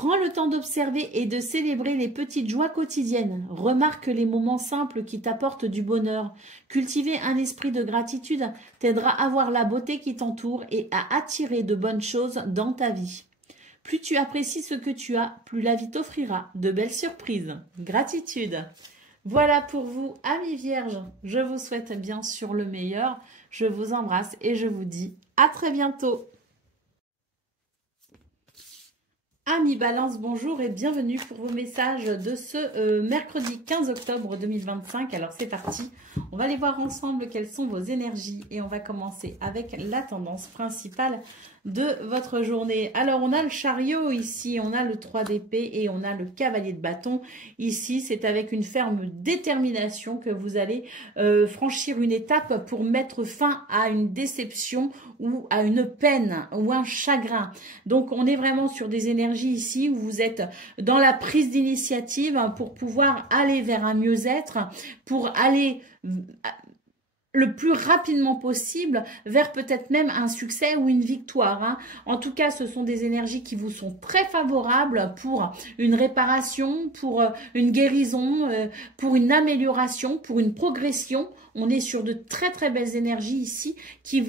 Prends le temps d'observer et de célébrer les petites joies quotidiennes. Remarque les moments simples qui t'apportent du bonheur. Cultiver un esprit de gratitude t'aidera à voir la beauté qui t'entoure et à attirer de bonnes choses dans ta vie. Plus tu apprécies ce que tu as, plus la vie t'offrira de belles surprises. Gratitude. Voilà pour vous, amis vierges. Je vous souhaite bien sûr le meilleur. Je vous embrasse et je vous dis à très bientôt. Amis Balance, bonjour et bienvenue pour vos messages de ce mercredi 15 octobre 2025. Alors c'est parti, on va aller voir ensemble quelles sont vos énergies et on va commencer avec la tendance principale de votre journée. Alors on a le chariot ici, on a le 3 d'épée et on a le cavalier de bâton. Ici c'est avec une ferme détermination que vous allez franchir une étape pour mettre fin à une déception ou à une peine ou un chagrin. Donc on est vraiment sur des énergies ici où vous êtes dans la prise d'initiative pour pouvoir aller vers un mieux-être, pour aller le plus rapidement possible vers peut-être même un succès ou une victoire. Hein. En tout cas, ce sont des énergies qui vous sont très favorables pour une réparation, pour une guérison, pour une amélioration, pour une progression. On est sur de très très belles énergies ici qui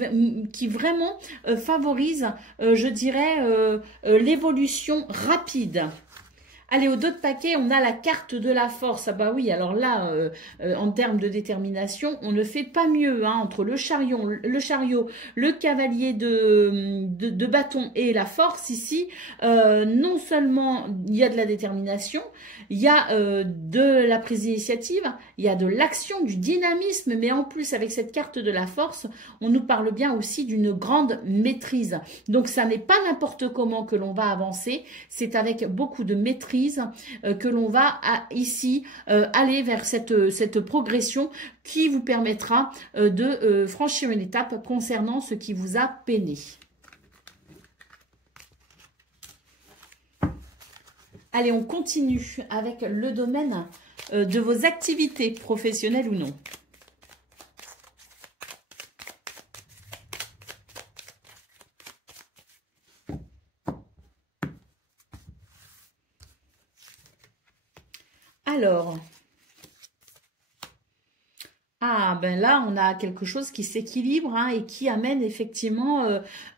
vraiment favorisent, je dirais, l'évolution rapide. Allez, au dos de paquet, on a la carte de la force. Ah bah oui, alors là, en termes de détermination, on ne fait pas mieux. Hein, entre le chariot, le cavalier de bâton et la force ici, non seulement il y a de la détermination, il y a de la prise d'initiative, il y a de l'action, du dynamisme, mais en plus, avec cette carte de la force, on nous parle bien aussi d'une grande maîtrise. Donc, ça n'est pas n'importe comment que l'on va avancer, c'est avec beaucoup de maîtrise que l'on va ici aller vers cette progression qui vous permettra de franchir une étape concernant ce qui vous a peiné. Allez, on continue avec le domaine de vos activités professionnelles ou non. Alors, ben là, on a quelque chose qui s'équilibre hein, et qui amène effectivement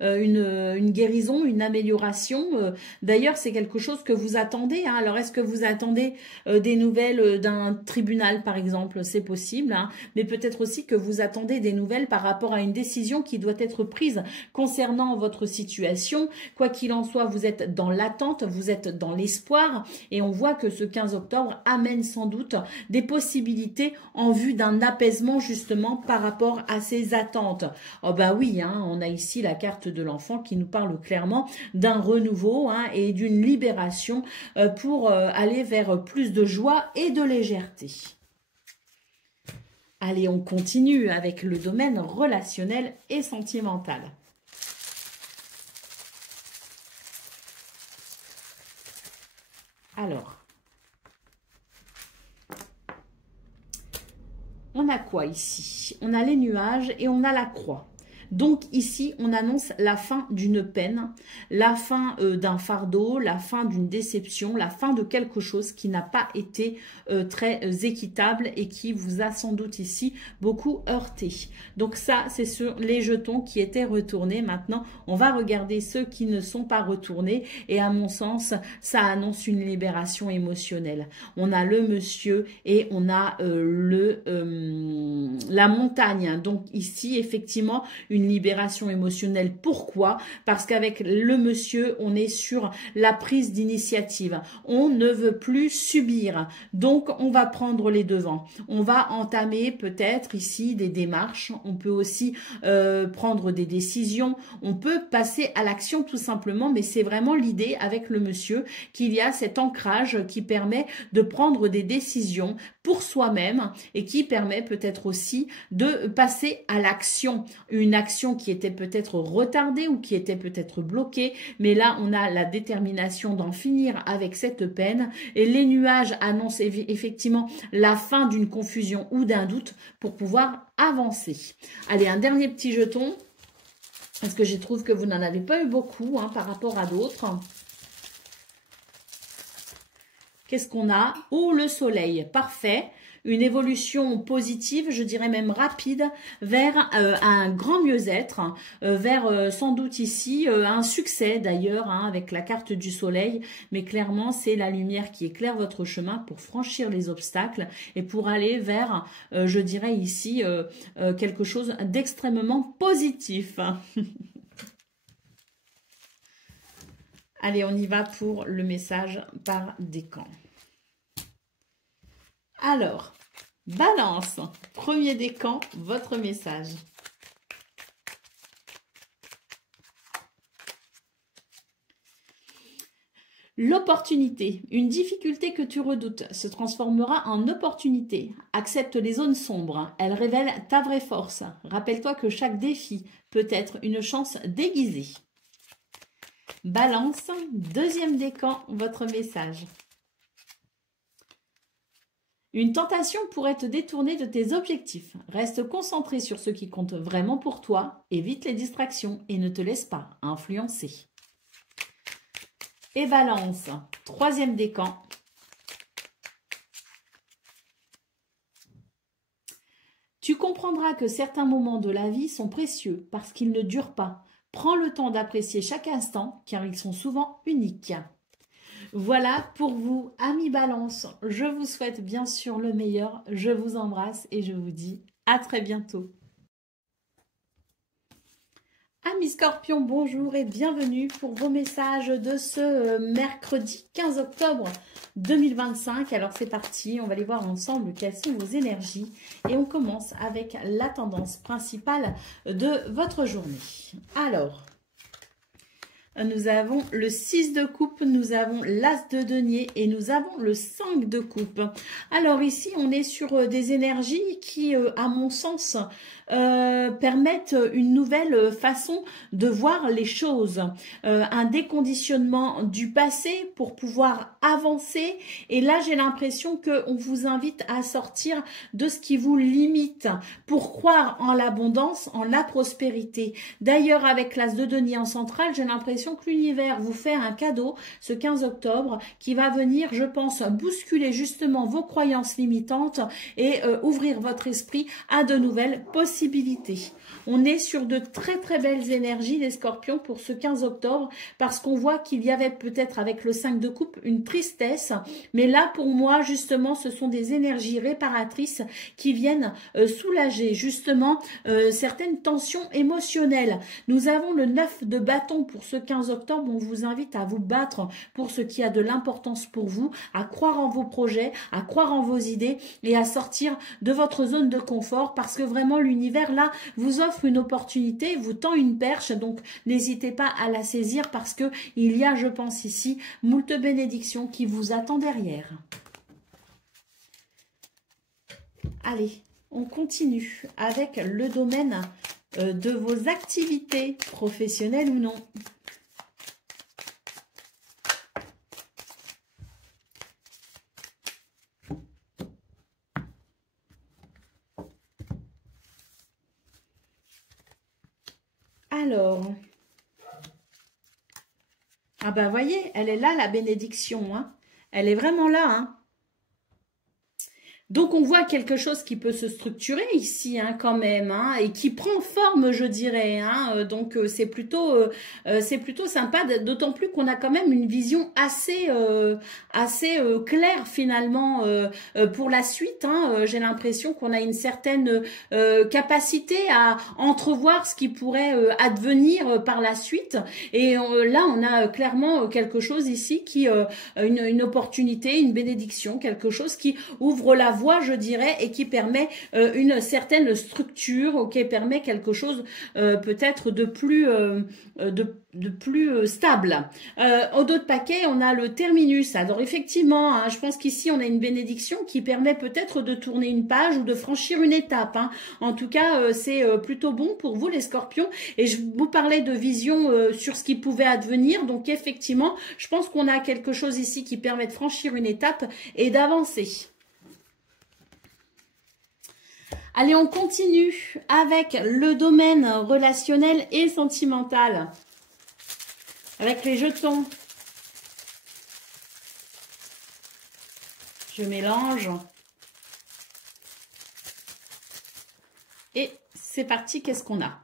une guérison, une amélioration. D'ailleurs, c'est quelque chose que vous attendez. Hein. Alors, est-ce que vous attendez des nouvelles d'un tribunal, par exemple? C'est possible. Hein. Mais peut-être aussi que vous attendez des nouvelles par rapport à une décision qui doit être prise concernant votre situation. Quoi qu'il en soit, vous êtes dans l'attente, vous êtes dans l'espoir. Et on voit que ce 15 octobre amène sans doute des possibilités en vue d'un apaisement justement par rapport à ses attentes. Oh bah oui, hein, on a ici la carte de l'enfant qui nous parle clairement d'un renouveau hein, et d'une libération pour aller vers plus de joie et de légèreté. Allez, on continue avec le domaine relationnel et sentimental. Alors, on a quoi ici? On a les nuages et on a la croix. Donc ici, on annonce la fin d'une peine, la fin d'un fardeau, la fin d'une déception, la fin de quelque chose qui n'a pas été très équitable et qui vous a sans doute ici beaucoup heurté. Donc ça, c'est sur les jetons qui étaient retournés. Maintenant, on va regarder ceux qui ne sont pas retournés et à mon sens, ça annonce une libération émotionnelle. On a le monsieur et on a la montagne. Donc ici, effectivement, une libération émotionnelle. Pourquoi? Parce qu'avec le monsieur, on est sur la prise d'initiative. On ne veut plus subir. Donc, on va prendre les devants. On va entamer peut-être ici des démarches. On peut aussi prendre des décisions. On peut passer à l'action tout simplement, mais c'est vraiment l'idée avec le monsieur qu'il y a cet ancrage qui permet de prendre des décisions pour soi-même et qui permet peut-être aussi de passer à l'action. Une action qui était peut-être retardée ou qui était peut-être bloquée, mais là on a la détermination d'en finir avec cette peine et les nuages annoncent effectivement la fin d'une confusion ou d'un doute pour pouvoir avancer. Allez, un dernier petit jeton parce que je trouve que vous n'en avez pas eu beaucoup hein, par rapport à d'autres. Qu'est-ce qu'on a? Oh, le soleil, parfait. Une évolution positive, je dirais même rapide, vers un grand mieux-être, vers sans doute ici un succès d'ailleurs, hein, avec la carte du soleil, mais clairement c'est la lumière qui éclaire votre chemin pour franchir les obstacles et pour aller vers, je dirais ici, quelque chose d'extrêmement positif. Allez, on y va pour le message par décan. Alors, Balance, premier décan, votre message. L'opportunité, une difficulté que tu redoutes, se transformera en opportunité. Accepte les zones sombres, elles révèlent ta vraie force. Rappelle-toi que chaque défi peut être une chance déguisée. Balance, deuxième décan, votre message. Une tentation pourrait te détourner de tes objectifs. Reste concentré sur ce qui compte vraiment pour toi, évite les distractions et ne te laisse pas influencer. Et Balance, troisième décan. Tu comprendras que certains moments de la vie sont précieux parce qu'ils ne durent pas. Prends le temps d'apprécier chaque instant car ils sont souvent uniques. Voilà pour vous, amis Balance. Je vous souhaite bien sûr le meilleur. Je vous embrasse et je vous dis à très bientôt. Amis Scorpions, bonjour et bienvenue pour vos messages de ce mercredi 15 octobre 2025. Alors c'est parti, on va aller voir ensemble quelles sont vos énergies. Et on commence avec la tendance principale de votre journée. Alors, nous avons le 6 de coupe, nous avons l'as de denier et nous avons le 5 de coupe. Alors ici, on est sur des énergies qui, à mon sens, permettent une nouvelle façon de voir les choses. Un déconditionnement du passé pour pouvoir avancer. Et là, j'ai l'impression qu'on vous invite à sortir de ce qui vous limite pour croire en l'abondance, en la prospérité. D'ailleurs, avec l'as de denier en centrale, j'ai l'impression que l'univers vous fait un cadeau ce 15 octobre qui va venir, je pense, bousculer justement vos croyances limitantes et ouvrir votre esprit à de nouvelles possibilités. On est sur de très très belles énergies les Scorpions pour ce 15 octobre parce qu'on voit qu'il y avait peut-être avec le 5 de coupe une tristesse, mais là pour moi justement ce sont des énergies réparatrices qui viennent soulager justement certaines tensions émotionnelles. Nous avons le 9 de bâton pour ce 15 octobre, on vous invite à vous battre pour ce qui a de l'importance pour vous, à croire en vos projets, à croire en vos idées et à sortir de votre zone de confort parce que vraiment l'univers là vous offre une opportunité, vous tend une perche, donc n'hésitez pas à la saisir parce que il y a, je pense ici, moult bénédictions qui vous attend derrière. Allez, on continue avec le domaine de vos activités professionnelles ou non. Alors, ah ben voyez, elle est là la bénédiction, hein. Elle est vraiment là, hein. Donc, on voit quelque chose qui peut se structurer ici, hein, quand même, hein, et qui prend forme, je dirais. Hein, donc, c'est plutôt sympa, d'autant plus qu'on a quand même une vision assez claire, finalement, pour la suite. Hein, j'ai l'impression qu'on a une certaine capacité à entrevoir ce qui pourrait advenir par la suite. Et là, on a clairement quelque chose ici qui, une opportunité, une bénédiction, quelque chose qui ouvre la voie, je dirais, et qui permet une certaine structure, qui permet quelque chose peut-être de plus stable. Au dos de paquet, on a le terminus. Alors effectivement, hein, je pense qu'ici on a une bénédiction qui permet peut-être de tourner une page ou de franchir une étape. Hein. En tout cas, c'est plutôt bon pour vous les Scorpions. Et je vous parlais de vision sur ce qui pouvait advenir. Donc effectivement, je pense qu'on a quelque chose ici qui permet de franchir une étape et d'avancer. Allez, on continue avec le domaine relationnel et sentimental. Avec les jetons. Je mélange. Et c'est parti, qu'est-ce qu'on a?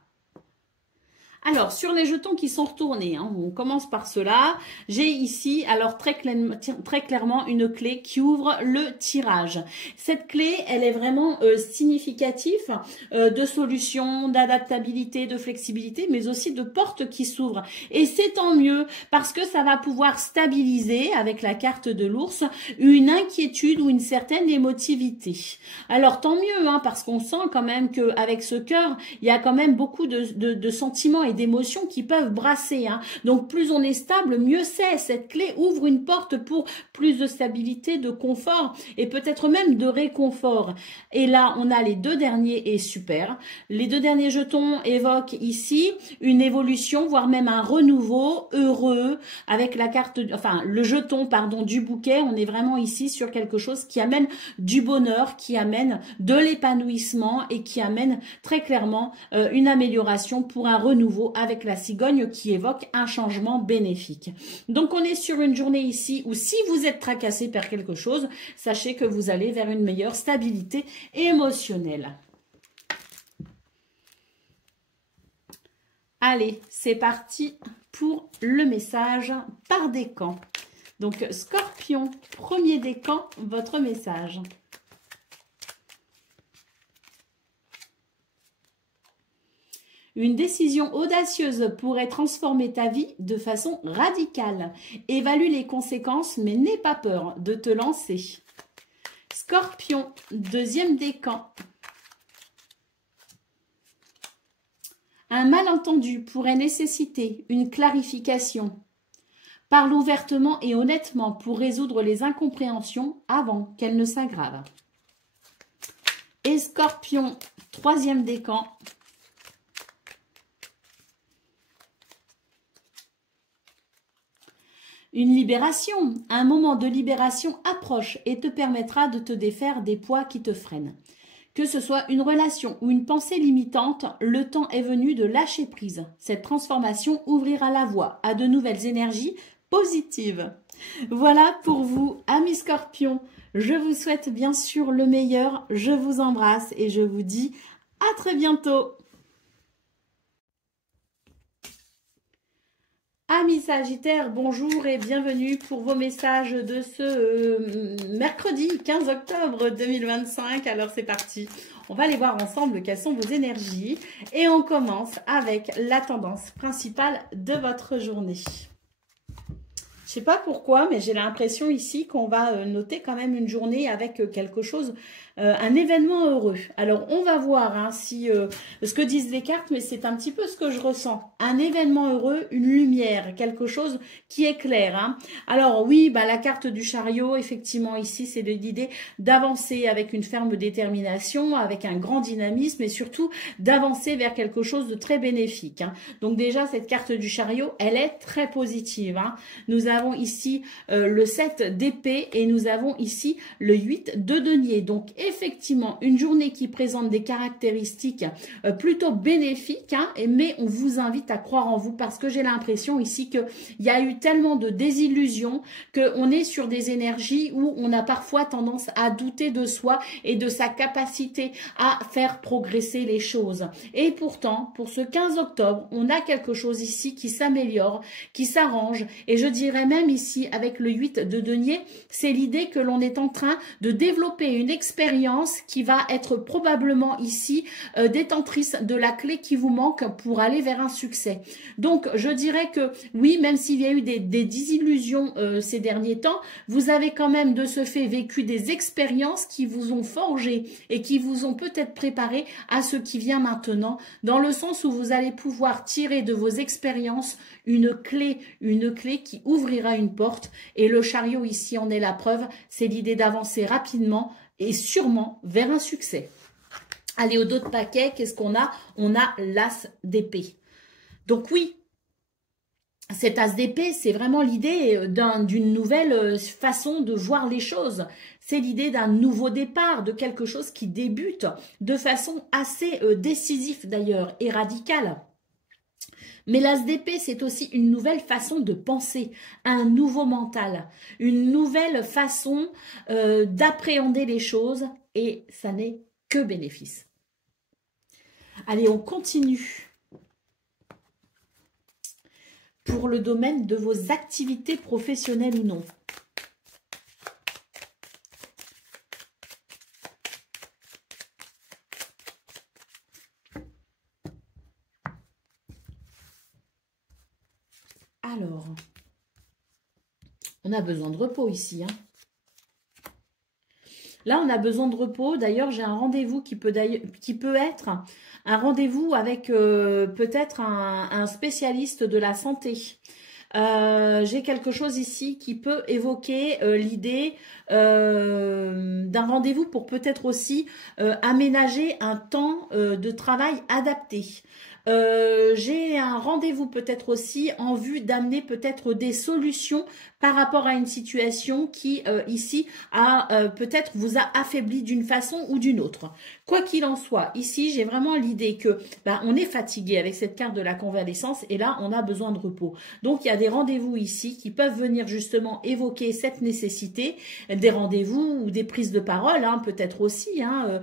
Alors, sur les jetons qui sont retournés, hein, on commence par cela. J'ai ici, alors très clairement, une clé qui ouvre le tirage. Cette clé, elle est vraiment significative de solutions, d'adaptabilité, de flexibilité, mais aussi de portes qui s'ouvrent. Et c'est tant mieux, parce que ça va pouvoir stabiliser, avec la carte de l'ours, une inquiétude ou une certaine émotivité. Alors, tant mieux, hein, parce qu'on sent quand même qu'avec ce cœur, il y a quand même beaucoup de sentiments et d'émotions qui peuvent brasser. Hein. Donc, plus on est stable, mieux c'est. Cette clé ouvre une porte pour plus de stabilité, de confort et peut-être même de réconfort. Et là, on a les deux derniers et super. Les deux derniers jetons évoquent ici une évolution, voire même un renouveau heureux avec la carte, enfin, le jeton, pardon, du bouquet. On est vraiment ici sur quelque chose qui amène du bonheur, qui amène de l'épanouissement et qui amène très clairement une amélioration pour un renouveau avec la cigogne qui évoque un changement bénéfique. Donc on est sur une journée ici où si vous êtes tracassé par quelque chose, sachez que vous allez vers une meilleure stabilité émotionnelle. Allez, c'est parti pour le message par décan. Donc Scorpion, premier décan, votre message. Une décision audacieuse pourrait transformer ta vie de façon radicale. Évalue les conséquences, mais n'aie pas peur de te lancer. Scorpion, deuxième décan. Un malentendu pourrait nécessiter une clarification. Parle ouvertement et honnêtement pour résoudre les incompréhensions avant qu'elles ne s'aggravent. Et Scorpion, troisième décan. Une libération, un moment de libération approche et te permettra de te défaire des poids qui te freinent. Que ce soit une relation ou une pensée limitante, le temps est venu de lâcher prise. Cette transformation ouvrira la voie à de nouvelles énergies positives. Voilà pour vous, amis Scorpions. Je vous souhaite bien sûr le meilleur. Je vous embrasse et je vous dis à très bientôt. Amis Sagittaires, bonjour et bienvenue pour vos messages de ce mercredi 15 octobre 2025. Alors c'est parti, on va aller voir ensemble quelles sont vos énergies et on commence avec la tendance principale de votre journée. Je sais pas pourquoi, mais j'ai l'impression ici qu'on va noter quand même une journée avec quelque chose, un événement heureux. Alors, on va voir hein, si ce que disent les cartes, mais c'est un petit peu ce que je ressens. Un événement heureux, une lumière, quelque chose qui éclaire. Hein. Alors oui, bah, la carte du chariot, effectivement, ici, c'est l'idée d'avancer avec une ferme détermination, avec un grand dynamisme et surtout d'avancer vers quelque chose de très bénéfique. Hein. Donc déjà, cette carte du chariot, elle est très positive. Hein. Nous avons ici le 7 d'épée et nous avons ici le 8 de denier. Donc effectivement, une journée qui présente des caractéristiques plutôt bénéfiques, hein, mais on vous invite à croire en vous parce que j'ai l'impression ici qu'il y a eu tellement de désillusions qu'on est sur des énergies où on a parfois tendance à douter de soi et de sa capacité à faire progresser les choses. Et pourtant, pour ce 15 octobre, on a quelque chose ici qui s'améliore, qui s'arrange et je dirais même ici avec le 8 de denier, c'est l'idée que l'on est en train de développer une expérience qui va être probablement ici détentrice de la clé qui vous manque pour aller vers un succès. Donc je dirais que oui, même s'il y a eu des désillusions ces derniers temps, vous avez quand même de ce fait vécu des expériences qui vous ont forgé et qui vous ont peut-être préparé à ce qui vient maintenant, dans le sens où vous allez pouvoir tirer de vos expériences une clé qui ouvrira une porte et le chariot ici en est la preuve, c'est l'idée d'avancer rapidement et sûrement vers un succès. Allez, au dos de paquet, qu'est-ce qu'on a? On a l'as d'épée. Donc oui, cet as d'épée, c'est vraiment l'idée d'une nouvelle façon de voir les choses. C'est l'idée d'un nouveau départ, de quelque chose qui débute de façon assez décisive d'ailleurs et radicale. Mais l'as d'épée, c'est aussi une nouvelle façon de penser, un nouveau mental, une nouvelle façon d'appréhender les choses et ça n'est que bénéfice. Allez, on continue. Pour le domaine de vos activités professionnelles ou non. Alors, on a besoin de repos ici. Hein. Là, on a besoin de repos. D'ailleurs, j'ai un rendez-vous qui peut être un rendez-vous avec peut-être un spécialiste de la santé. J'ai quelque chose ici qui peut évoquer l'idée d'un rendez-vous pour peut-être aussi aménager un temps de travail adapté. J'ai un rendez-vous peut-être aussi en vue d'amener peut-être des solutions par rapport à une situation qui ici a peut-être vous a affaibli d'une façon ou d'une autre. Quoi qu'il en soit, ici j'ai vraiment l'idée que on est fatigué avec cette carte de la convalescence et là on a besoin de repos. Donc il y a des rendez-vous ici qui peuvent venir justement évoquer cette nécessité, des rendez-vous ou des prises de parole, hein, peut-être aussi, hein,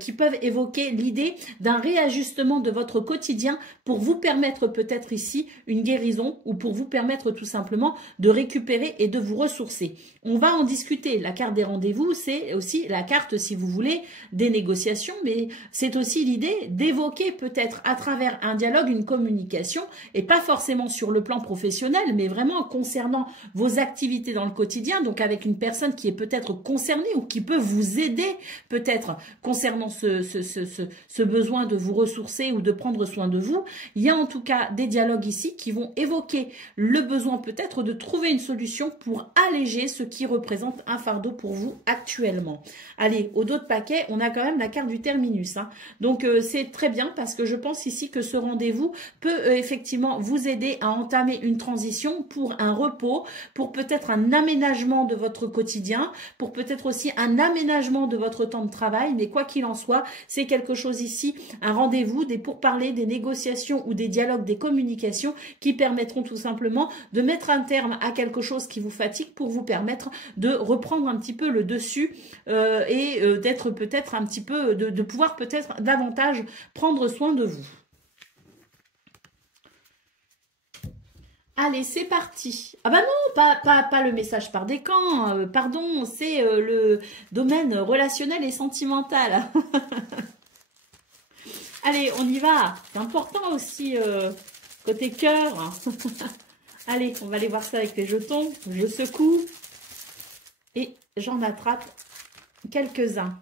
qui peuvent évoquer l'idée d'un réajustement de votre quotidien pour vous permettre peut-être ici une guérison ou pour vous permettre tout simplement de récupérer et de vous ressourcer. On va en discuter. La carte des rendez-vous, c'est aussi la carte, si vous voulez, des négociations, mais c'est aussi l'idée d'évoquer peut-être à travers un dialogue, une communication, et pas forcément sur le plan professionnel, mais vraiment concernant vos activités dans le quotidien, donc avec une personne qui est peut-être concernée ou qui peut vous aider peut-être concernant ce besoin de vous ressourcer ou de prendre soin de vous. Il y a en tout cas des dialogues ici qui vont évoquer le besoin peut-être de trouver une solution pour alléger ce qui représente un fardeau pour vous actuellement. Allez, au dos de paquet, on a quand même la carte du terminus. Hein. Donc, c'est très bien parce que je pense ici que ce rendez-vous peut effectivement vous aider à entamer une transition pour un repos, pour peut-être un aménagement de votre quotidien, pour peut-être aussi un aménagement de votre temps de travail. Mais quoi qu'il en soit, c'est quelque chose ici, un rendez-vous, des pourparlers, des négociations ou des dialogues, des communications qui permettront tout simplement de mettre un terme à quelque chose qui vous fatigue pour vous permettre de reprendre un petit peu le dessus et d'être peut-être un petit peu, de pouvoir peut-être davantage prendre soin de vous. Allez, c'est parti. Ah bah non, pas le message par des camps, pardon, c'est le domaine relationnel et sentimental. Allez, on y va. C'est important aussi, côté cœur. Allez, on va aller voir ça avec les jetons. Je secoue et j'en attrape quelques-uns.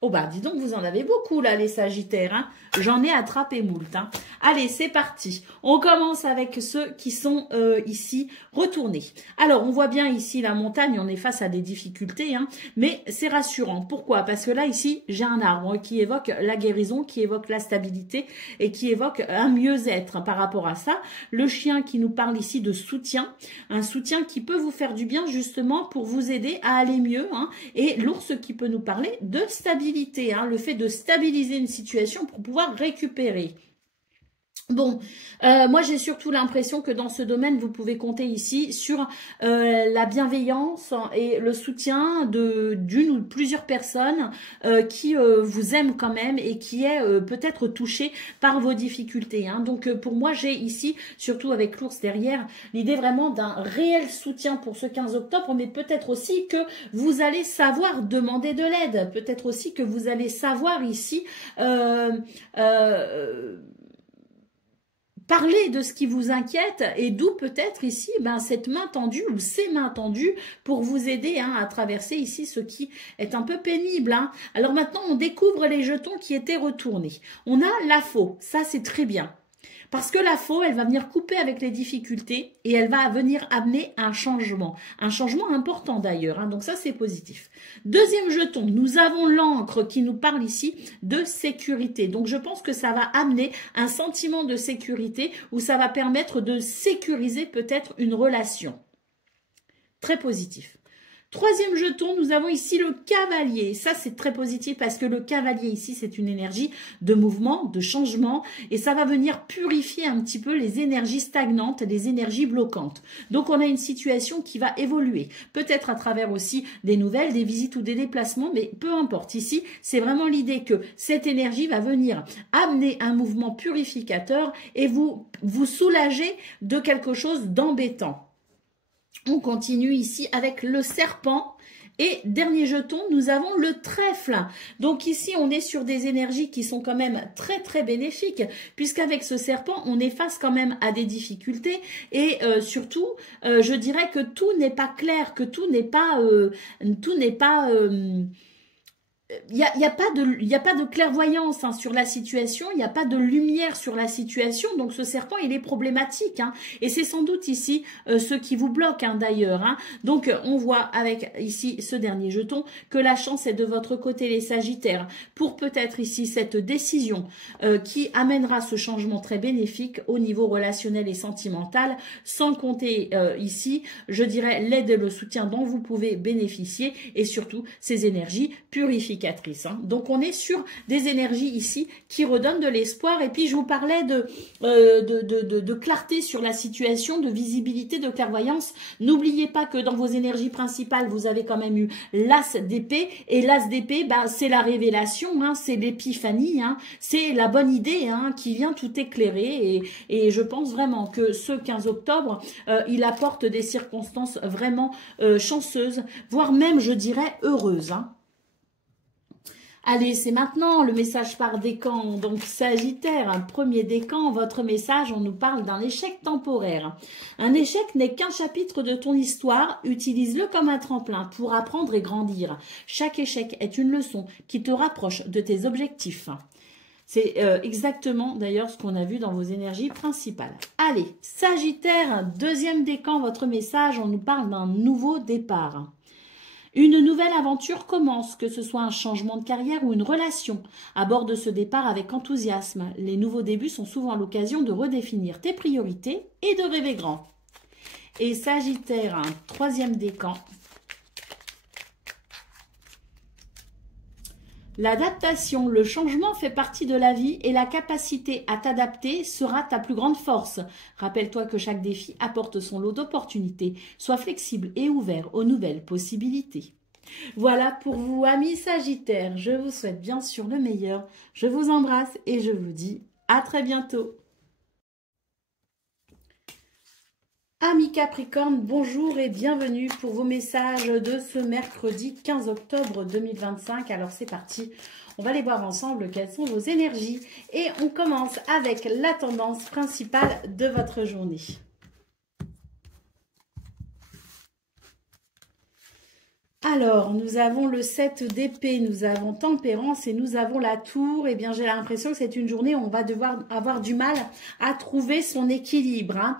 Oh bah, dis donc, vous en avez beaucoup là, les Sagittaires. Hein. J'en ai attrapé moult. Hein. Allez, c'est parti. On commence avec ceux qui sont ici retournés. Alors, on voit bien ici la montagne, on est face à des difficultés, hein, mais c'est rassurant. Pourquoi? Parce que là, ici, j'ai un arbre qui évoque la guérison, qui évoque la stabilité et qui évoque un mieux-être par rapport à ça. Le chien qui nous parle ici de soutien, un soutien qui peut vous faire du bien justement pour vous aider à aller mieux. Hein, et l'ours qui peut nous parler de stabilité, hein, le fait de stabiliser une situation pour pouvoir récupérer. Bon, moi j'ai surtout l'impression que dans ce domaine, vous pouvez compter ici sur la bienveillance et le soutien d'une ou plusieurs personnes qui vous aiment quand même et qui est peut-être touchée par vos difficultés. Hein. Donc pour moi, j'ai ici, surtout avec l'ours derrière, l'idée vraiment d'un réel soutien pour ce 15 octobre, mais peut-être aussi que vous allez savoir demander de l'aide, peut-être aussi que vous allez savoir ici parler de ce qui vous inquiète et d'où peut-être ici cette main tendue ou ces mains tendues pour vous aider hein, à traverser ici ce qui est un peu pénible. Hein. Alors maintenant, on découvre les jetons qui étaient retournés. On a la faux, ça c'est très bien. Parce que la faux, elle va venir couper avec les difficultés et elle va venir amener un changement important d'ailleurs, hein, donc ça c'est positif. Deuxième jeton, nous avons l'encre qui nous parle ici de sécurité. Donc je pense que ça va amener un sentiment de sécurité ou ça va permettre de sécuriser peut-être une relation. Très positif. Troisième jeton, nous avons ici le cavalier. Ça, c'est très positif parce que le cavalier ici, c'est une énergie de mouvement, de changement et ça va venir purifier un petit peu les énergies stagnantes, les énergies bloquantes. Donc, on a une situation qui va évoluer. Peut-être à travers aussi des nouvelles, des visites ou des déplacements, mais peu importe. Ici, c'est vraiment l'idée que cette énergie va venir amener un mouvement purificateur et vous soulager de quelque chose d'embêtant. On continue ici avec le serpent. Et dernier jeton, nous avons le trèfle. Donc ici, on est sur des énergies qui sont quand même très très bénéfiques, puisqu'avec ce serpent, on est face quand même à des difficultés et surtout, je dirais que tout n'est pas clair, que tout n'est pas il n'y a pas de clairvoyance sur la situation, il n'y a pas de lumière sur la situation, donc ce serpent, il est problématique. Et c'est sans doute ici ce qui vous bloque d'ailleurs. Donc on voit avec ici ce dernier jeton que la chance est de votre côté les Sagittaires, pour peut-être ici cette décision qui amènera ce changement très bénéfique au niveau relationnel et sentimental, sans compter ici, je dirais, l'aide et le soutien dont vous pouvez bénéficier et surtout ces énergies purificatrices. Donc on est sur des énergies ici qui redonnent de l'espoir. Et puis je vous parlais de clarté sur la situation, de visibilité, de clairvoyance. N'oubliez pas que dans vos énergies principales, vous avez quand même eu l'as d'épée. Et l'as d'épée, c'est la révélation, c'est l'épiphanie, c'est la bonne idée qui vient tout éclairer. Et je pense vraiment que ce 15 octobre, il apporte des circonstances vraiment chanceuses, voire même, je dirais, heureuses. Allez, c'est maintenant le message par décan. Donc, Sagittaire, un premier décan, votre message, on nous parle d'un échec temporaire. Un échec n'est qu'un chapitre de ton histoire. Utilise-le comme un tremplin pour apprendre et grandir. Chaque échec est une leçon qui te rapproche de tes objectifs. C'est exactement d'ailleurs ce qu'on a vu dans vos énergies principales. Allez, Sagittaire, deuxième décan, votre message, on nous parle d'un nouveau départ. Une nouvelle aventure commence, que ce soit un changement de carrière ou une relation. Aborde ce départ avec enthousiasme. Les nouveaux débuts sont souvent l'occasion de redéfinir tes priorités et de rêver grand. Et Sagittaire, un troisième décan. L'adaptation, le changement fait partie de la vie et la capacité à t'adapter sera ta plus grande force. Rappelle-toi que chaque défi apporte son lot d'opportunités. Sois flexible et ouvert aux nouvelles possibilités. Voilà pour vous, amis Sagittaires. Je vous souhaite bien sûr le meilleur. Je vous embrasse et je vous dis à très bientôt. Amis Capricorne, bonjour et bienvenue pour vos messages de ce mercredi 15 octobre 2025. Alors c'est parti, on va aller voir ensemble quelles sont vos énergies. Et on commence avec la tendance principale de votre journée. Alors, nous avons le 7 d'épée, nous avons tempérance et nous avons la tour. Eh bien, j'ai l'impression que c'est une journée où on va devoir avoir du mal à trouver son équilibre.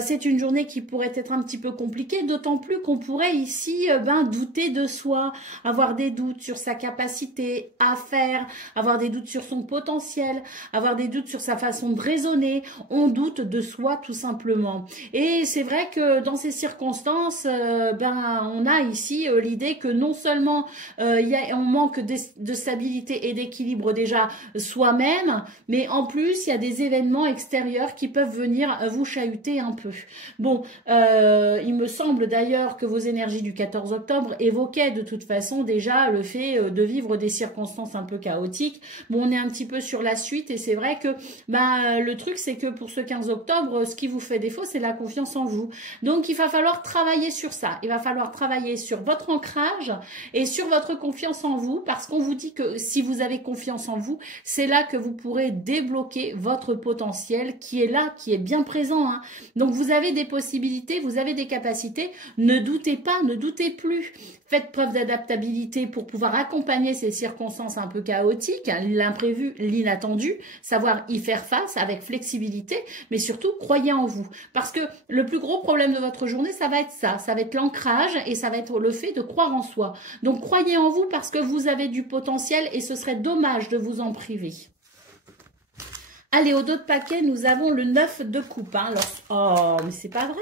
C'est une journée qui pourrait être un petit peu compliquée, d'autant plus qu'on pourrait ici douter de soi, avoir des doutes sur sa capacité à faire, avoir des doutes sur son potentiel, avoir des doutes sur sa façon de raisonner. On doute de soi tout simplement. Et c'est vrai que dans ces circonstances, on a ici l'idée que non seulement on manque de stabilité et d'équilibre déjà soi-même, mais en plus il y a des événements extérieurs qui peuvent venir vous chahuter un peu. Bon, il me semble d'ailleurs que vos énergies du 14 octobre évoquaient de toute façon déjà le fait de vivre des circonstances un peu chaotiques. Bon, on est un petit peu sur la suite et c'est vrai que le truc c'est que pour ce 15 octobre, ce qui vous fait défaut, c'est la confiance en vous. Donc il va falloir travailler sur ça. Il va falloir travailler sur votre ancrage et sur votre confiance en vous, parce qu'on vous dit que si vous avez confiance en vous, c'est là que vous pourrez débloquer votre potentiel qui est là, qui est bien présent. Donc vous avez des possibilités, vous avez des capacités, ne doutez pas, ne doutez plus. Faites preuve d'adaptabilité pour pouvoir accompagner ces circonstances un peu chaotiques, l'imprévu, l'inattendu, savoir y faire face avec flexibilité, mais surtout croyez en vous. Parce que le plus gros problème de votre journée, ça va être ça va être l'ancrage et ça va être le fait de croire en soi. Donc croyez en vous parce que vous avez du potentiel et ce serait dommage de vous en priver. Allez, au dos de paquet, nous avons le 9 de coupe. Alors, oh, mais c'est pas vrai.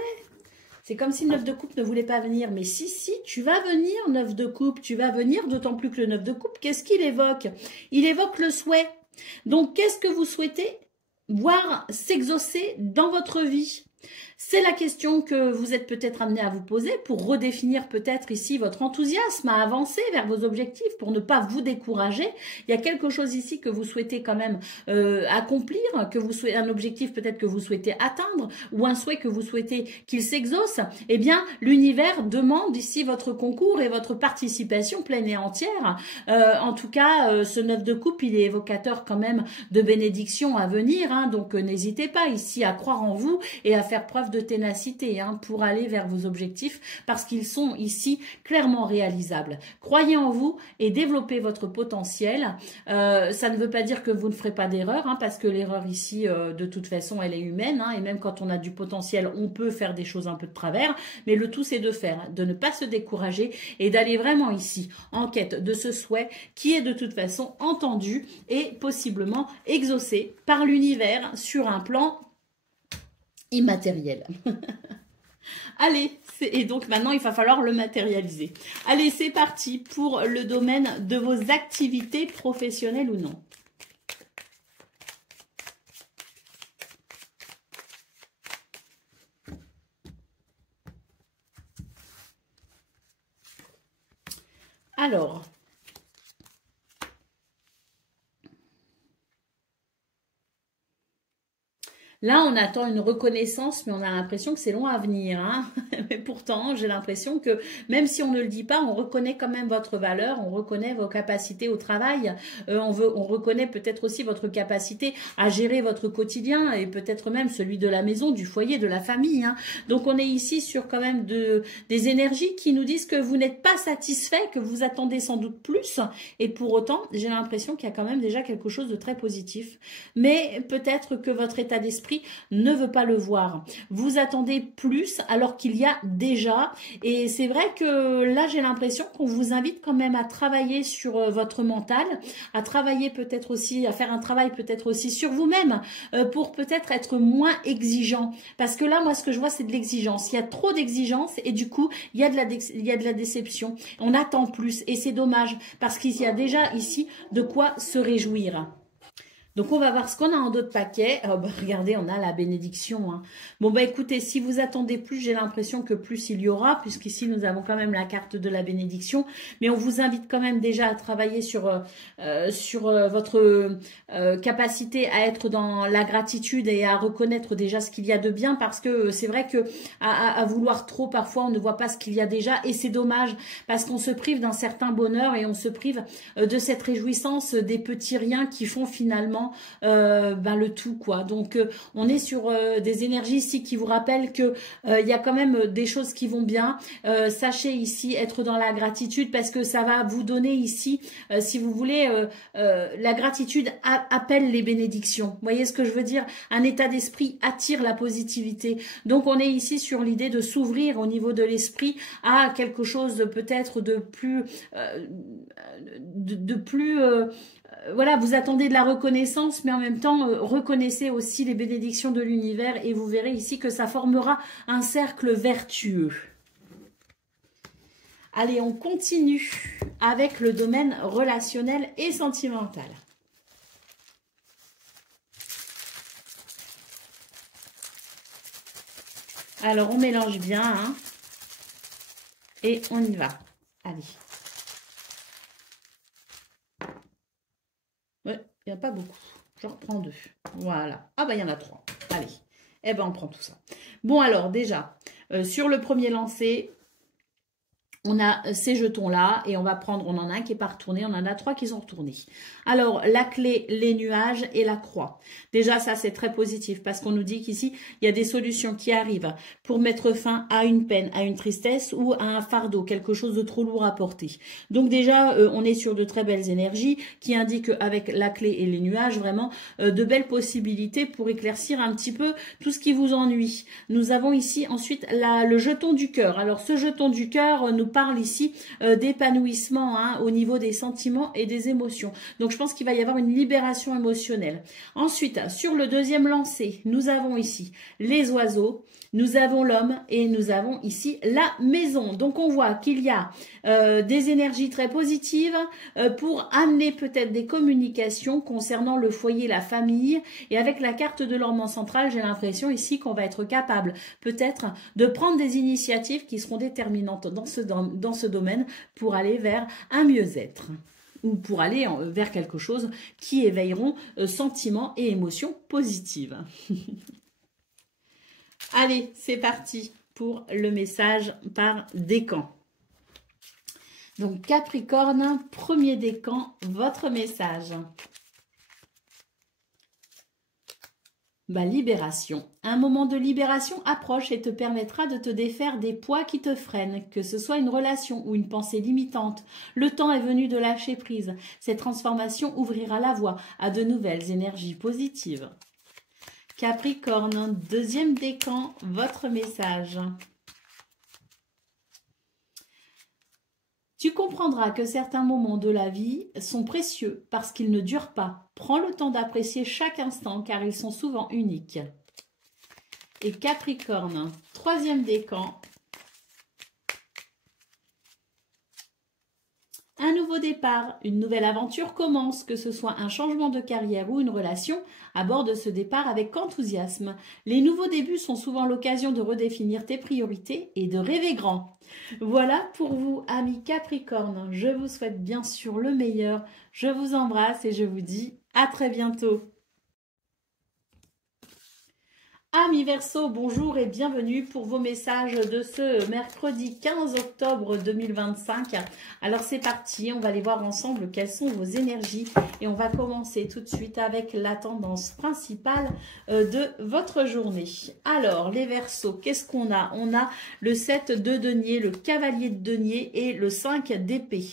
C'est comme si le 9 de coupe ne voulait pas venir. Mais si, tu vas venir, 9 de coupe, tu vas venir, d'autant plus que le 9 de coupe, qu'est-ce qu'il évoque? Il évoque le souhait. Donc, qu'est-ce que vous souhaitez voir s'exaucer dans votre vie? C'est la question que vous êtes peut-être amené à vous poser pour redéfinir peut-être ici votre enthousiasme à avancer vers vos objectifs, pour ne pas vous décourager. Il y a quelque chose ici que vous souhaitez quand même accomplir, que vous souhaitez, un objectif peut-être que vous souhaitez atteindre, ou un souhait que vous souhaitez qu'il s'exauce. Eh bien, l'univers demande ici votre concours et votre participation pleine et entière. En tout cas, ce 9 de coupe, il est évocateur quand même de bénédictions à venir, hein, donc n'hésitez pas ici à croire en vous et à faire preuve de ténacité pour aller vers vos objectifs, parce qu'ils sont ici clairement réalisables. Croyez en vous et développez votre potentiel. Ça ne veut pas dire que vous ne ferez pas d'erreur, parce que l'erreur ici, de toute façon, elle est humaine, et même quand on a du potentiel, on peut faire des choses un peu de travers, mais le tout, c'est de faire, de ne pas se décourager et d'aller vraiment ici en quête de ce souhait qui est de toute façon entendu et possiblement exaucé par l'univers sur un plan immatériel. Allez, et donc maintenant il va falloir le matérialiser. Allez, c'est parti pour le domaine de vos activités professionnelles ou non. Alors, là, on attend une reconnaissance, mais on a l'impression que c'est long à venir. Mais pourtant, j'ai l'impression que même si on ne le dit pas, on reconnaît quand même votre valeur, on reconnaît vos capacités au travail, on reconnaît peut-être aussi votre capacité à gérer votre quotidien et peut-être même celui de la maison, du foyer, de la famille. Donc, on est ici sur quand même des énergies qui nous disent que vous n'êtes pas satisfait, que vous attendez sans doute plus. Et pour autant, j'ai l'impression qu'il y a quand même déjà quelque chose de très positif. Mais peut-être que votre état d'esprit ne veut pas le voir. Vous attendez plus alors qu'il y a déjà. Et c'est vrai que là, j'ai l'impression qu'on vous invite quand même à travailler sur votre mental, à travailler peut-être aussi, à faire un travail peut-être aussi sur vous-même pour peut-être être moins exigeant. Parce que là, moi, ce que je vois, c'est de l'exigence. Il y a trop d'exigence et du coup, il y a de la déception. On attend plus et c'est dommage parce qu'il y a déjà ici de quoi se réjouir. Donc, on va voir ce qu'on a en d'autres paquets. Oh, regardez, on a la bénédiction. Bon, écoutez, si vous attendez plus, j'ai l'impression que plus il y aura, puisqu'ici, nous avons quand même la carte de la bénédiction. Mais on vous invite quand même déjà à travailler sur votre capacité à être dans la gratitude et à reconnaître déjà ce qu'il y a de bien, parce que c'est vrai que à vouloir trop, parfois, on ne voit pas ce qu'il y a déjà. Et c'est dommage, parce qu'on se prive d'un certain bonheur et on se prive de cette réjouissance des petits riens qui font finalement le tout, quoi. Donc on est sur des énergies ici qui vous rappellent que il y a quand même des choses qui vont bien. Sachez ici être dans la gratitude, parce que ça va vous donner ici, si vous voulez, la gratitude appelle les bénédictions. Vous voyez ce que je veux dire? Un état d'esprit attire la positivité. Donc on est ici sur l'idée de s'ouvrir au niveau de l'esprit à quelque chose peut-être de plus voilà, vous attendez de la reconnaissance, mais en même temps, reconnaissez aussi les bénédictions de l'univers et vous verrez ici que ça formera un cercle vertueux. Allez, on continue avec le domaine relationnel et sentimental. Alors, on mélange bien, et on y va. Allez. Ouais, il n'y a pas beaucoup. Je reprends 2. Voilà. Ah il y en a 3. Allez. Eh on prend tout ça. Bon, alors, déjà, sur le premier lancer, on a ces jetons-là et on va prendre, on en a un qui n'est pas retourné, on en a 3 qui sont retournés. Alors, la clé, les nuages et la croix. Déjà, ça, c'est très positif parce qu'on nous dit qu'ici, il y a des solutions qui arrivent pour mettre fin à une peine, à une tristesse ou à un fardeau, quelque chose de trop lourd à porter. Donc déjà, on est sur de très belles énergies qui indiquent avec la clé et les nuages, vraiment, de belles possibilités pour éclaircir un petit peu tout ce qui vous ennuie. Nous avons ici ensuite le jeton du cœur. Alors, ce jeton du cœur nous parle ici d'épanouissement hein, au niveau des sentiments et des émotions. Donc je pense qu'il va y avoir une libération émotionnelle. Ensuite, sur le deuxième lancer, nous avons ici les oiseaux, nous avons l'homme et nous avons ici la maison. Donc on voit qu'il y a des énergies très positives pour amener peut-être des communications concernant le foyer, la famille. Et avec la carte de l'ornement central, j'ai l'impression ici qu'on va être capable peut-être de prendre des initiatives qui seront déterminantes dans ce domaine pour aller vers un mieux-être ou pour aller vers quelque chose qui éveilleront sentiments et émotions positives. Allez, c'est parti pour le message par décan. Donc Capricorne, premier décan, votre message. Libération. Un moment de libération approche et te permettra de te défaire des poids qui te freinent, que ce soit une relation ou une pensée limitante. Le temps est venu de lâcher prise. Cette transformation ouvrira la voie à de nouvelles énergies positives. Capricorne, deuxième décan, votre message. Tu comprendras que certains moments de la vie sont précieux parce qu'ils ne durent pas. Prends le temps d'apprécier chaque instant car ils sont souvent uniques. Et Capricorne, troisième décan. Un nouveau départ, une nouvelle aventure commence, que ce soit un changement de carrière ou une relation, aborde ce départ avec enthousiasme. Les nouveaux débuts sont souvent l'occasion de redéfinir tes priorités et de rêver grand. Voilà pour vous, amis Capricorne. Je vous souhaite bien sûr le meilleur. Je vous embrasse et je vous dis à très bientôt. Amis Verseau, bonjour et bienvenue pour vos messages de ce mercredi 15 octobre 2025. Alors c'est parti, on va aller voir ensemble quelles sont vos énergies et on va commencer tout de suite avec la tendance principale de votre journée. Alors les Verseaux, qu'est-ce qu'on a? On a le 7 de denier, le cavalier de denier et le 5 d'épée.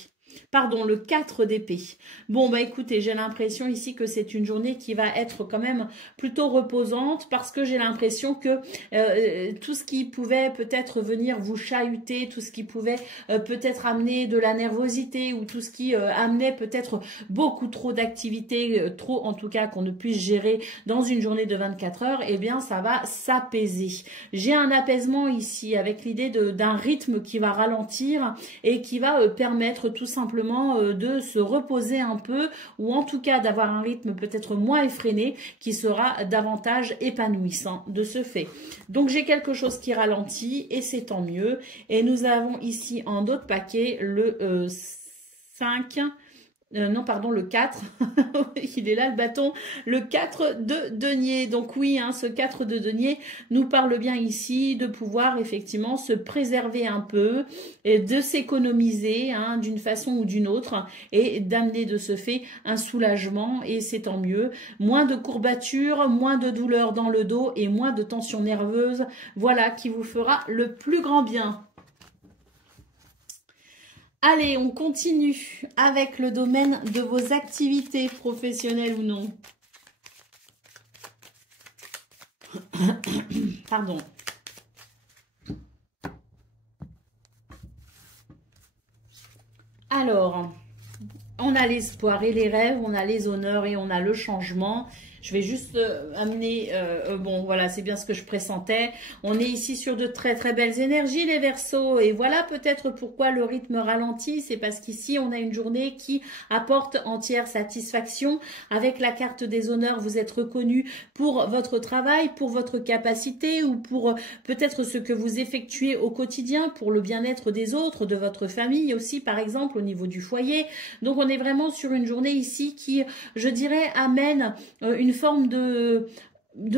Pardon, le 4 d'épée. Bon, écoutez, j'ai l'impression ici que c'est une journée qui va être quand même plutôt reposante parce que j'ai l'impression que tout ce qui pouvait peut-être venir vous chahuter, tout ce qui pouvait peut-être amener de la nervosité ou tout ce qui amenait peut-être beaucoup trop d'activités, trop en tout cas qu'on ne puisse gérer dans une journée de 24 heures, eh bien ça va s'apaiser. J'ai un apaisement ici avec l'idée d'un rythme qui va ralentir et qui va permettre tout simplement de se reposer un peu ou en tout cas d'avoir un rythme peut-être moins effréné qui sera davantage épanouissant de ce fait. Donc j'ai quelque chose qui ralentit et c'est tant mieux. Et nous avons ici en d'autres paquets le 5... non, pardon, le 4, il est là le bâton, le 4 de denier. Donc oui, hein, ce 4 de denier nous parle bien ici de pouvoir effectivement se préserver un peu et de s'économiser hein, d'une façon ou d'une autre et d'amener de ce fait un soulagement et c'est tant mieux. Moins de courbatures, moins de douleurs dans le dos et moins de tension nerveuse. Voilà qui vous fera le plus grand bien. Allez, on continue avec le domaine de vos activités professionnelles ou non. Pardon. Alors, on a l'espoir et les rêves, on a les honneurs et on a le changement. Je vais juste amener, bon voilà, c'est bien ce que je pressentais. On est ici sur de très très belles énergies les Verseaux et voilà peut-être pourquoi le rythme ralentit. C'est parce qu'ici on a une journée qui apporte entière satisfaction. Avec la carte des honneurs, vous êtes reconnu pour votre travail, pour votre capacité ou pour peut-être ce que vous effectuez au quotidien pour le bien-être des autres, de votre famille aussi par exemple au niveau du foyer. Donc on est vraiment sur une journée ici qui, je dirais, amène une forme de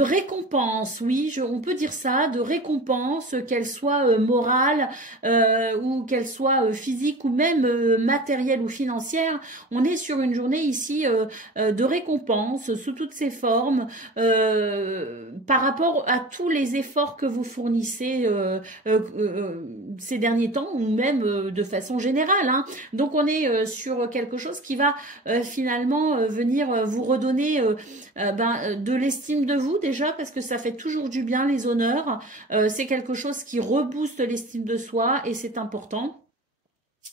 récompense, oui, on peut dire ça, de récompense, qu'elle soit morale ou qu'elle soit physique ou même matérielle ou financière. On est sur une journée ici de récompense sous toutes ses formes par rapport à tous les efforts que vous fournissez ces derniers temps ou même de façon générale. Hein. Donc on est sur quelque chose qui va finalement venir vous redonner de l'estime de vous déjà parce que ça fait toujours du bien les honneurs. C'est quelque chose qui rebooste l'estime de soi et c'est important.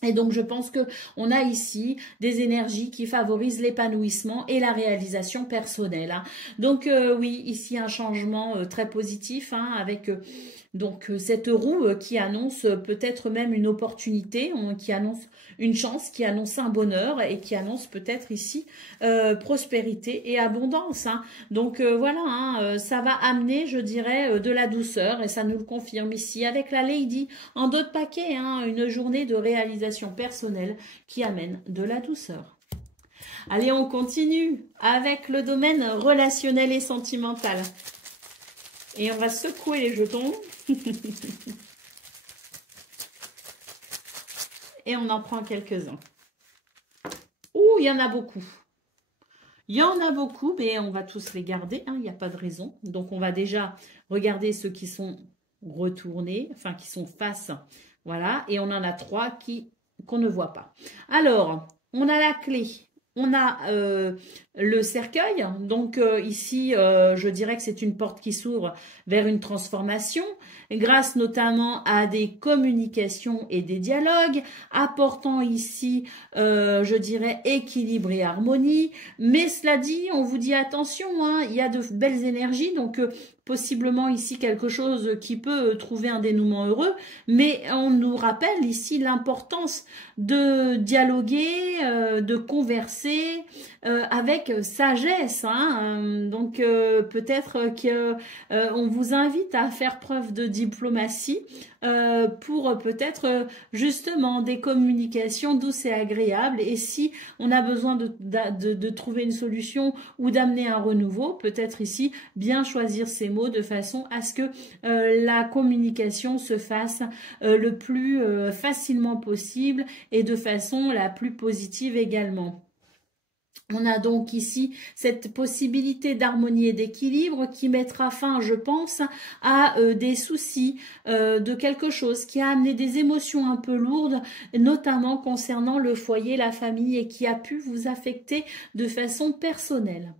Et donc, je pense que on a ici des énergies qui favorisent l'épanouissement et la réalisation personnelle, hein. Donc, oui, ici, un changement très positif, hein, avec donc cette roue qui annonce peut-être même une opportunité, qui annonce une chance, qui annonce un bonheur et qui annonce peut-être ici prospérité et abondance, hein. Donc, voilà, hein, ça va amener, je dirais, de la douceur et ça nous le confirme ici avec la Lady en d'autres paquets, hein, une journée de réalisation personnelle qui amène de la douceur. Allez, on continue avec le domaine relationnel et sentimental. Et on va secouer les jetons. Et on en prend quelques-uns. Ouh, il y en a beaucoup. Il y en a beaucoup, mais on va tous les garder, hein, il n'y a pas de raison. Donc, on va déjà regarder ceux qui sont retournés, enfin, qui sont face. Voilà, et on en a 3 qu'on ne voit pas. Alors, on a la clé. On a le cercueil, donc ici, je dirais que c'est une porte qui s'ouvre vers une transformation, grâce notamment à des communications et des dialogues, apportant ici, je dirais, équilibre et harmonie. Mais cela dit, on vous dit attention, hein, il y a de belles énergies, donc possiblement ici quelque chose qui peut trouver un dénouement heureux, mais on nous rappelle ici l'importance de dialoguer, de converser avec sagesse, hein. Donc peut-être que on vous invite à faire preuve de diplomatie pour peut-être justement des communications douces et agréables. Et si on a besoin de trouver une solution ou d'amener un renouveau, peut-être ici bien choisir ces mots de façon à ce que la communication se fasse le plus facilement possible et de façon la plus positive également. On a donc ici cette possibilité d'harmonie et d'équilibre qui mettra fin, je pense, à des soucis de quelque chose qui a amené des émotions un peu lourdes, notamment concernant le foyer, la famille et qui a pu vous affecter de façon personnelle.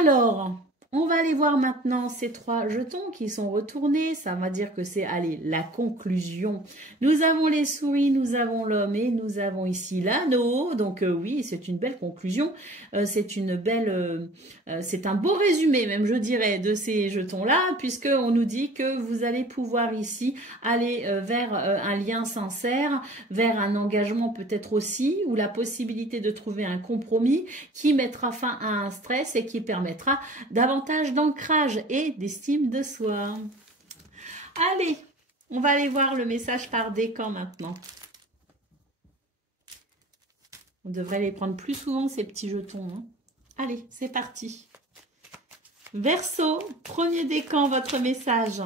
Alors, on va aller voir maintenant ces 3 jetons qui sont retournés. Ça va dire que c'est, allez, la conclusion. Nous avons les souris, nous avons l'homme et nous avons ici l'anneau. Donc oui, c'est une belle conclusion. C'est une belle, c'est un beau résumé même, je dirais, de ces jetons-là, puisque on nous dit que vous allez pouvoir ici aller vers un lien sincère, vers un engagement peut-être aussi, ou la possibilité de trouver un compromis qui mettra fin à un stress et qui permettra davantage d'ancrage et d'estime de soi. Allez, on va aller voir le message par décan maintenant. On devrait les prendre plus souvent, ces petits jetons, hein. Allez, c'est parti. Verseau, premier décan, votre message.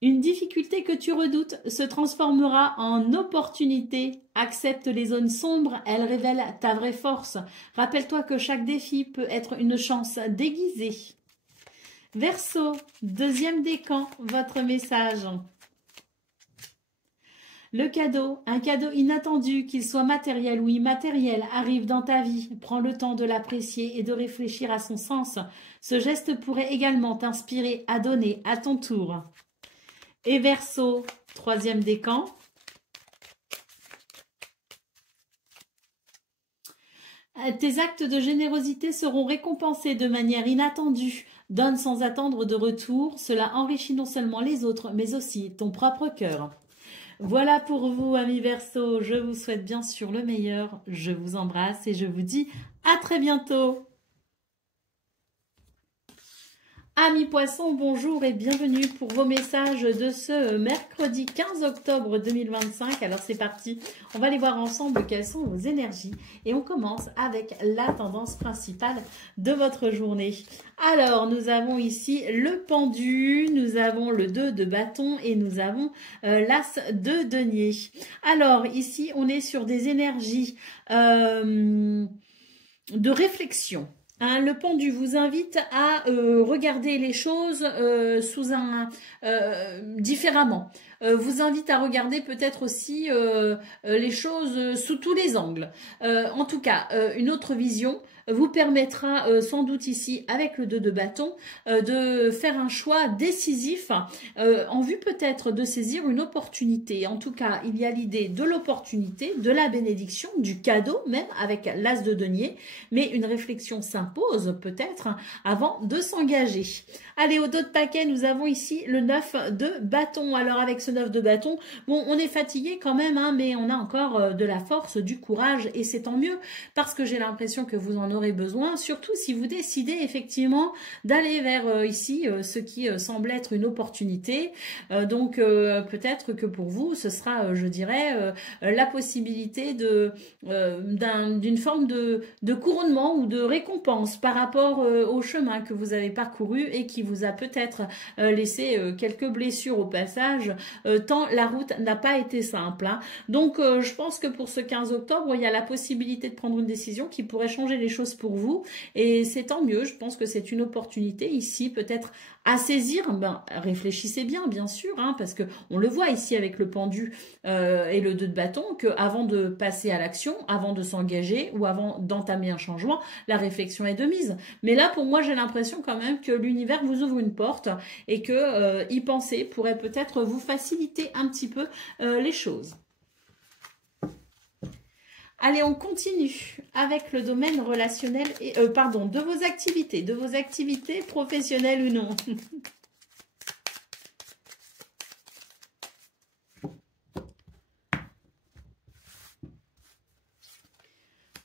Une difficulté que tu redoutes se transformera en opportunité. Accepte les zones sombres, elles révèlent ta vraie force. Rappelle-toi que chaque défi peut être une chance déguisée. Verseau, deuxième décan, votre message. Le cadeau, un cadeau inattendu, qu'il soit matériel ou immatériel, arrive dans ta vie. Prends le temps de l'apprécier et de réfléchir à son sens. Ce geste pourrait également t'inspirer à donner à ton tour. Et Verseau, troisième décan. Tes actes de générosité seront récompensés de manière inattendue. Donne sans attendre de retour. Cela enrichit non seulement les autres, mais aussi ton propre cœur. Voilà pour vous, amis Verseau. Je vous souhaite bien sûr le meilleur. Je vous embrasse et je vous dis à très bientôt. Amis poissons, bonjour et bienvenue pour vos messages de ce mercredi 15 octobre 2025. Alors c'est parti, on va aller voir ensemble quelles sont vos énergies. Et on commence avec la tendance principale de votre journée. Alors nous avons ici le pendu, nous avons le 2 de bâton et nous avons l'as de denier. Alors ici on est sur des énergies de réflexion. Hein, le pendu vous invite à regarder les choses sous différemment. vous invite à regarder peut-être aussi les choses sous tous les angles. En tout cas, une autre vision vous permettra sans doute ici, avec le 2 de bâton, de faire un choix décisif en vue peut-être de saisir une opportunité. En tout cas, il y a l'idée de l'opportunité, de la bénédiction, du cadeau même avec l'as de denier, mais une réflexion s'impose peut-être avant de s'engager. Allez, au dos de paquet, nous avons ici le 9 de bâton. Alors avec ce 9 de bâton, bon, on est fatigué quand même, hein, mais on a encore de la force, du courage, et c'est tant mieux, parce que j'ai l'impression que vous en aurez besoin, surtout si vous décidez effectivement d'aller vers ici ce qui semble être une opportunité. Donc peut-être que pour vous, ce sera, je dirais, la possibilité d'une forme de couronnement ou de récompense par rapport au chemin que vous avez parcouru et qui vous a peut-être laissé quelques blessures au passage, tant la route n'a pas été simple. Hein. Donc je pense que pour ce 15 octobre, il y a la possibilité de prendre une décision qui pourrait changer les choses pour vous, et c'est tant mieux. Je pense que c'est une opportunité ici peut-être à saisir. Ben, réfléchissez bien sûr, hein, parce que on le voit ici avec le pendu et le 2 de bâton, que avant de passer à l'action, avant de s'engager ou avant d'entamer un changement, la réflexion est de mise. Mais là, pour moi, j'ai l'impression quand même que l'univers vous ouvre une porte et que y penser pourrait peut-être vous faciliter un petit peu les choses. Allez, on continue avec le domaine relationnel et pardon, de vos activités professionnelles ou non.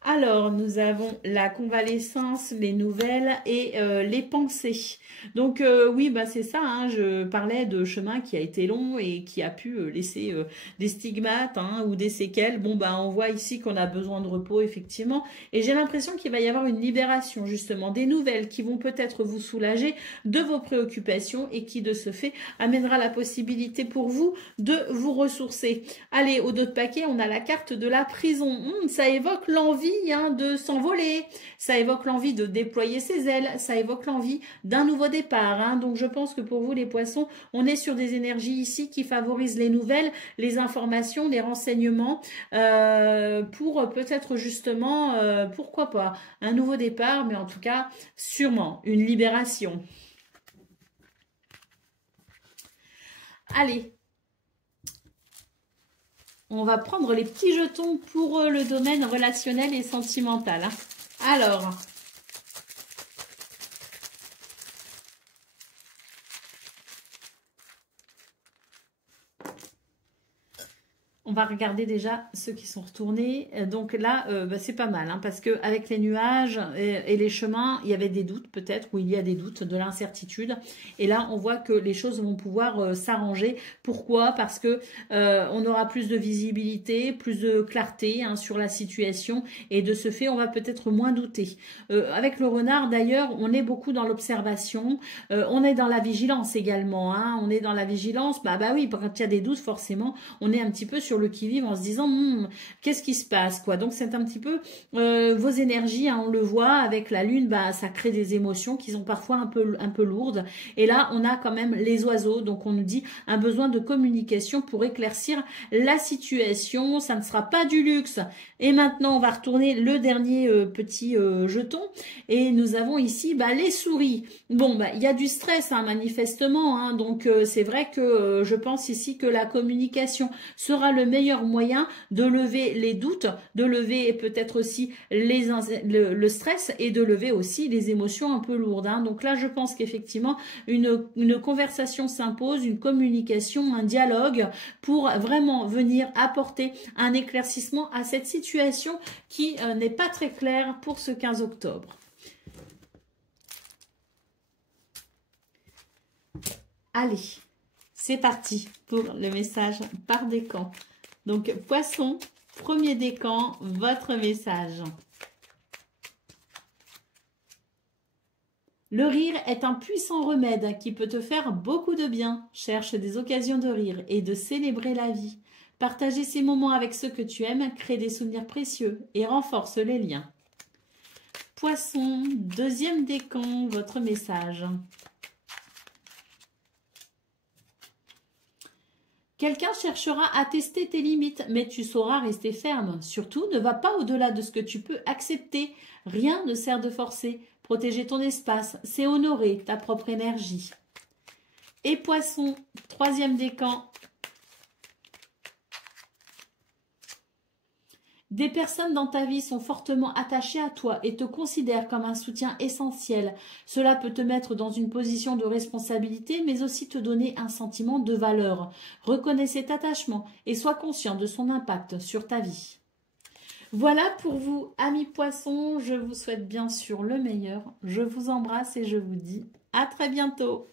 Alors, nous avons la convalescence, les nouvelles et les pensées. Donc, oui, bah, c'est ça, hein, je parlais de chemin qui a été long et qui a pu laisser des stigmates hein, ou des séquelles. Bon, bah, on voit ici qu'on a besoin de repos, effectivement. Et j'ai l'impression qu'il va y avoir une libération, justement, des nouvelles qui vont peut-être vous soulager de vos préoccupations et qui, de ce fait, amènera la possibilité pour vous de vous ressourcer. Allez, au dos de paquet, on a la carte de la prison. Ça évoque l'envie de s'envoler, ça évoque l'envie de déployer ses ailes, ça évoque l'envie d'un nouveau départ. Hein. Donc je pense que pour vous les poissons, on est sur des énergies ici qui favorisent les nouvelles, les informations, les renseignements pour peut-être justement, pourquoi pas, un nouveau départ, mais en tout cas sûrement une libération. Allez, on va prendre les petits jetons pour le domaine relationnel et sentimental. Hein. Alors, on va regarder déjà ceux qui sont retournés. Donc là, bah, c'est pas mal, hein, parce qu'avec les nuages et les chemins, il y avait des doutes peut-être, ou il y a des doutes, de l'incertitude. Et là, on voit que les choses vont pouvoir s'arranger. Pourquoi? Parce que on aura plus de visibilité, plus de clarté hein, sur la situation. Et de ce fait, on va peut-être moins douter. Avec le renard, d'ailleurs, on est beaucoup dans l'observation. On est dans la vigilance également. Hein, on est dans la vigilance. Bah oui, quand il y a des doutes, forcément, on est un petit peu sur le qui-vive en se disant qu'est-ce qui se passe quoi. Donc c'est un petit peu vos énergies, hein, on le voit avec la lune, bah ça crée des émotions qui sont parfois un peu lourdes. Et là on a quand même les oiseaux, donc on nous dit un besoin de communication pour éclaircir la situation. Ça ne sera pas du luxe. Et maintenant on va retourner le dernier petit jeton et nous avons ici les souris. Bon il y a du stress hein, manifestement hein, donc c'est vrai que je pense ici que la communication sera le meilleur moyen de lever les doutes, de lever peut-être aussi le stress et de lever aussi les émotions un peu lourdes. Hein. Donc là, je pense qu'effectivement, une conversation s'impose, une communication, un dialogue pour vraiment venir apporter un éclaircissement à cette situation qui n'est pas très claire pour ce 15 octobre. Allez, c'est parti pour le message par décan. Donc, poisson, premier décan, votre message. Le rire est un puissant remède qui peut te faire beaucoup de bien. Cherche des occasions de rire et de célébrer la vie. Partager ces moments avec ceux que tu aimes crée des souvenirs précieux et renforce les liens. Poisson, deuxième décan, votre message. Quelqu'un cherchera à tester tes limites, mais tu sauras rester ferme. Surtout, ne va pas au-delà de ce que tu peux accepter. Rien ne sert de forcer. Protéger ton espace, c'est honorer ta propre énergie. Et Poisson, troisième décan. Des personnes dans ta vie sont fortement attachées à toi et te considèrent comme un soutien essentiel. Cela peut te mettre dans une position de responsabilité, mais aussi te donner un sentiment de valeur. Reconnais cet attachement et sois conscient de son impact sur ta vie. Voilà pour vous, amis poissons. Je vous souhaite bien sûr le meilleur. Je vous embrasse et je vous dis à très bientôt.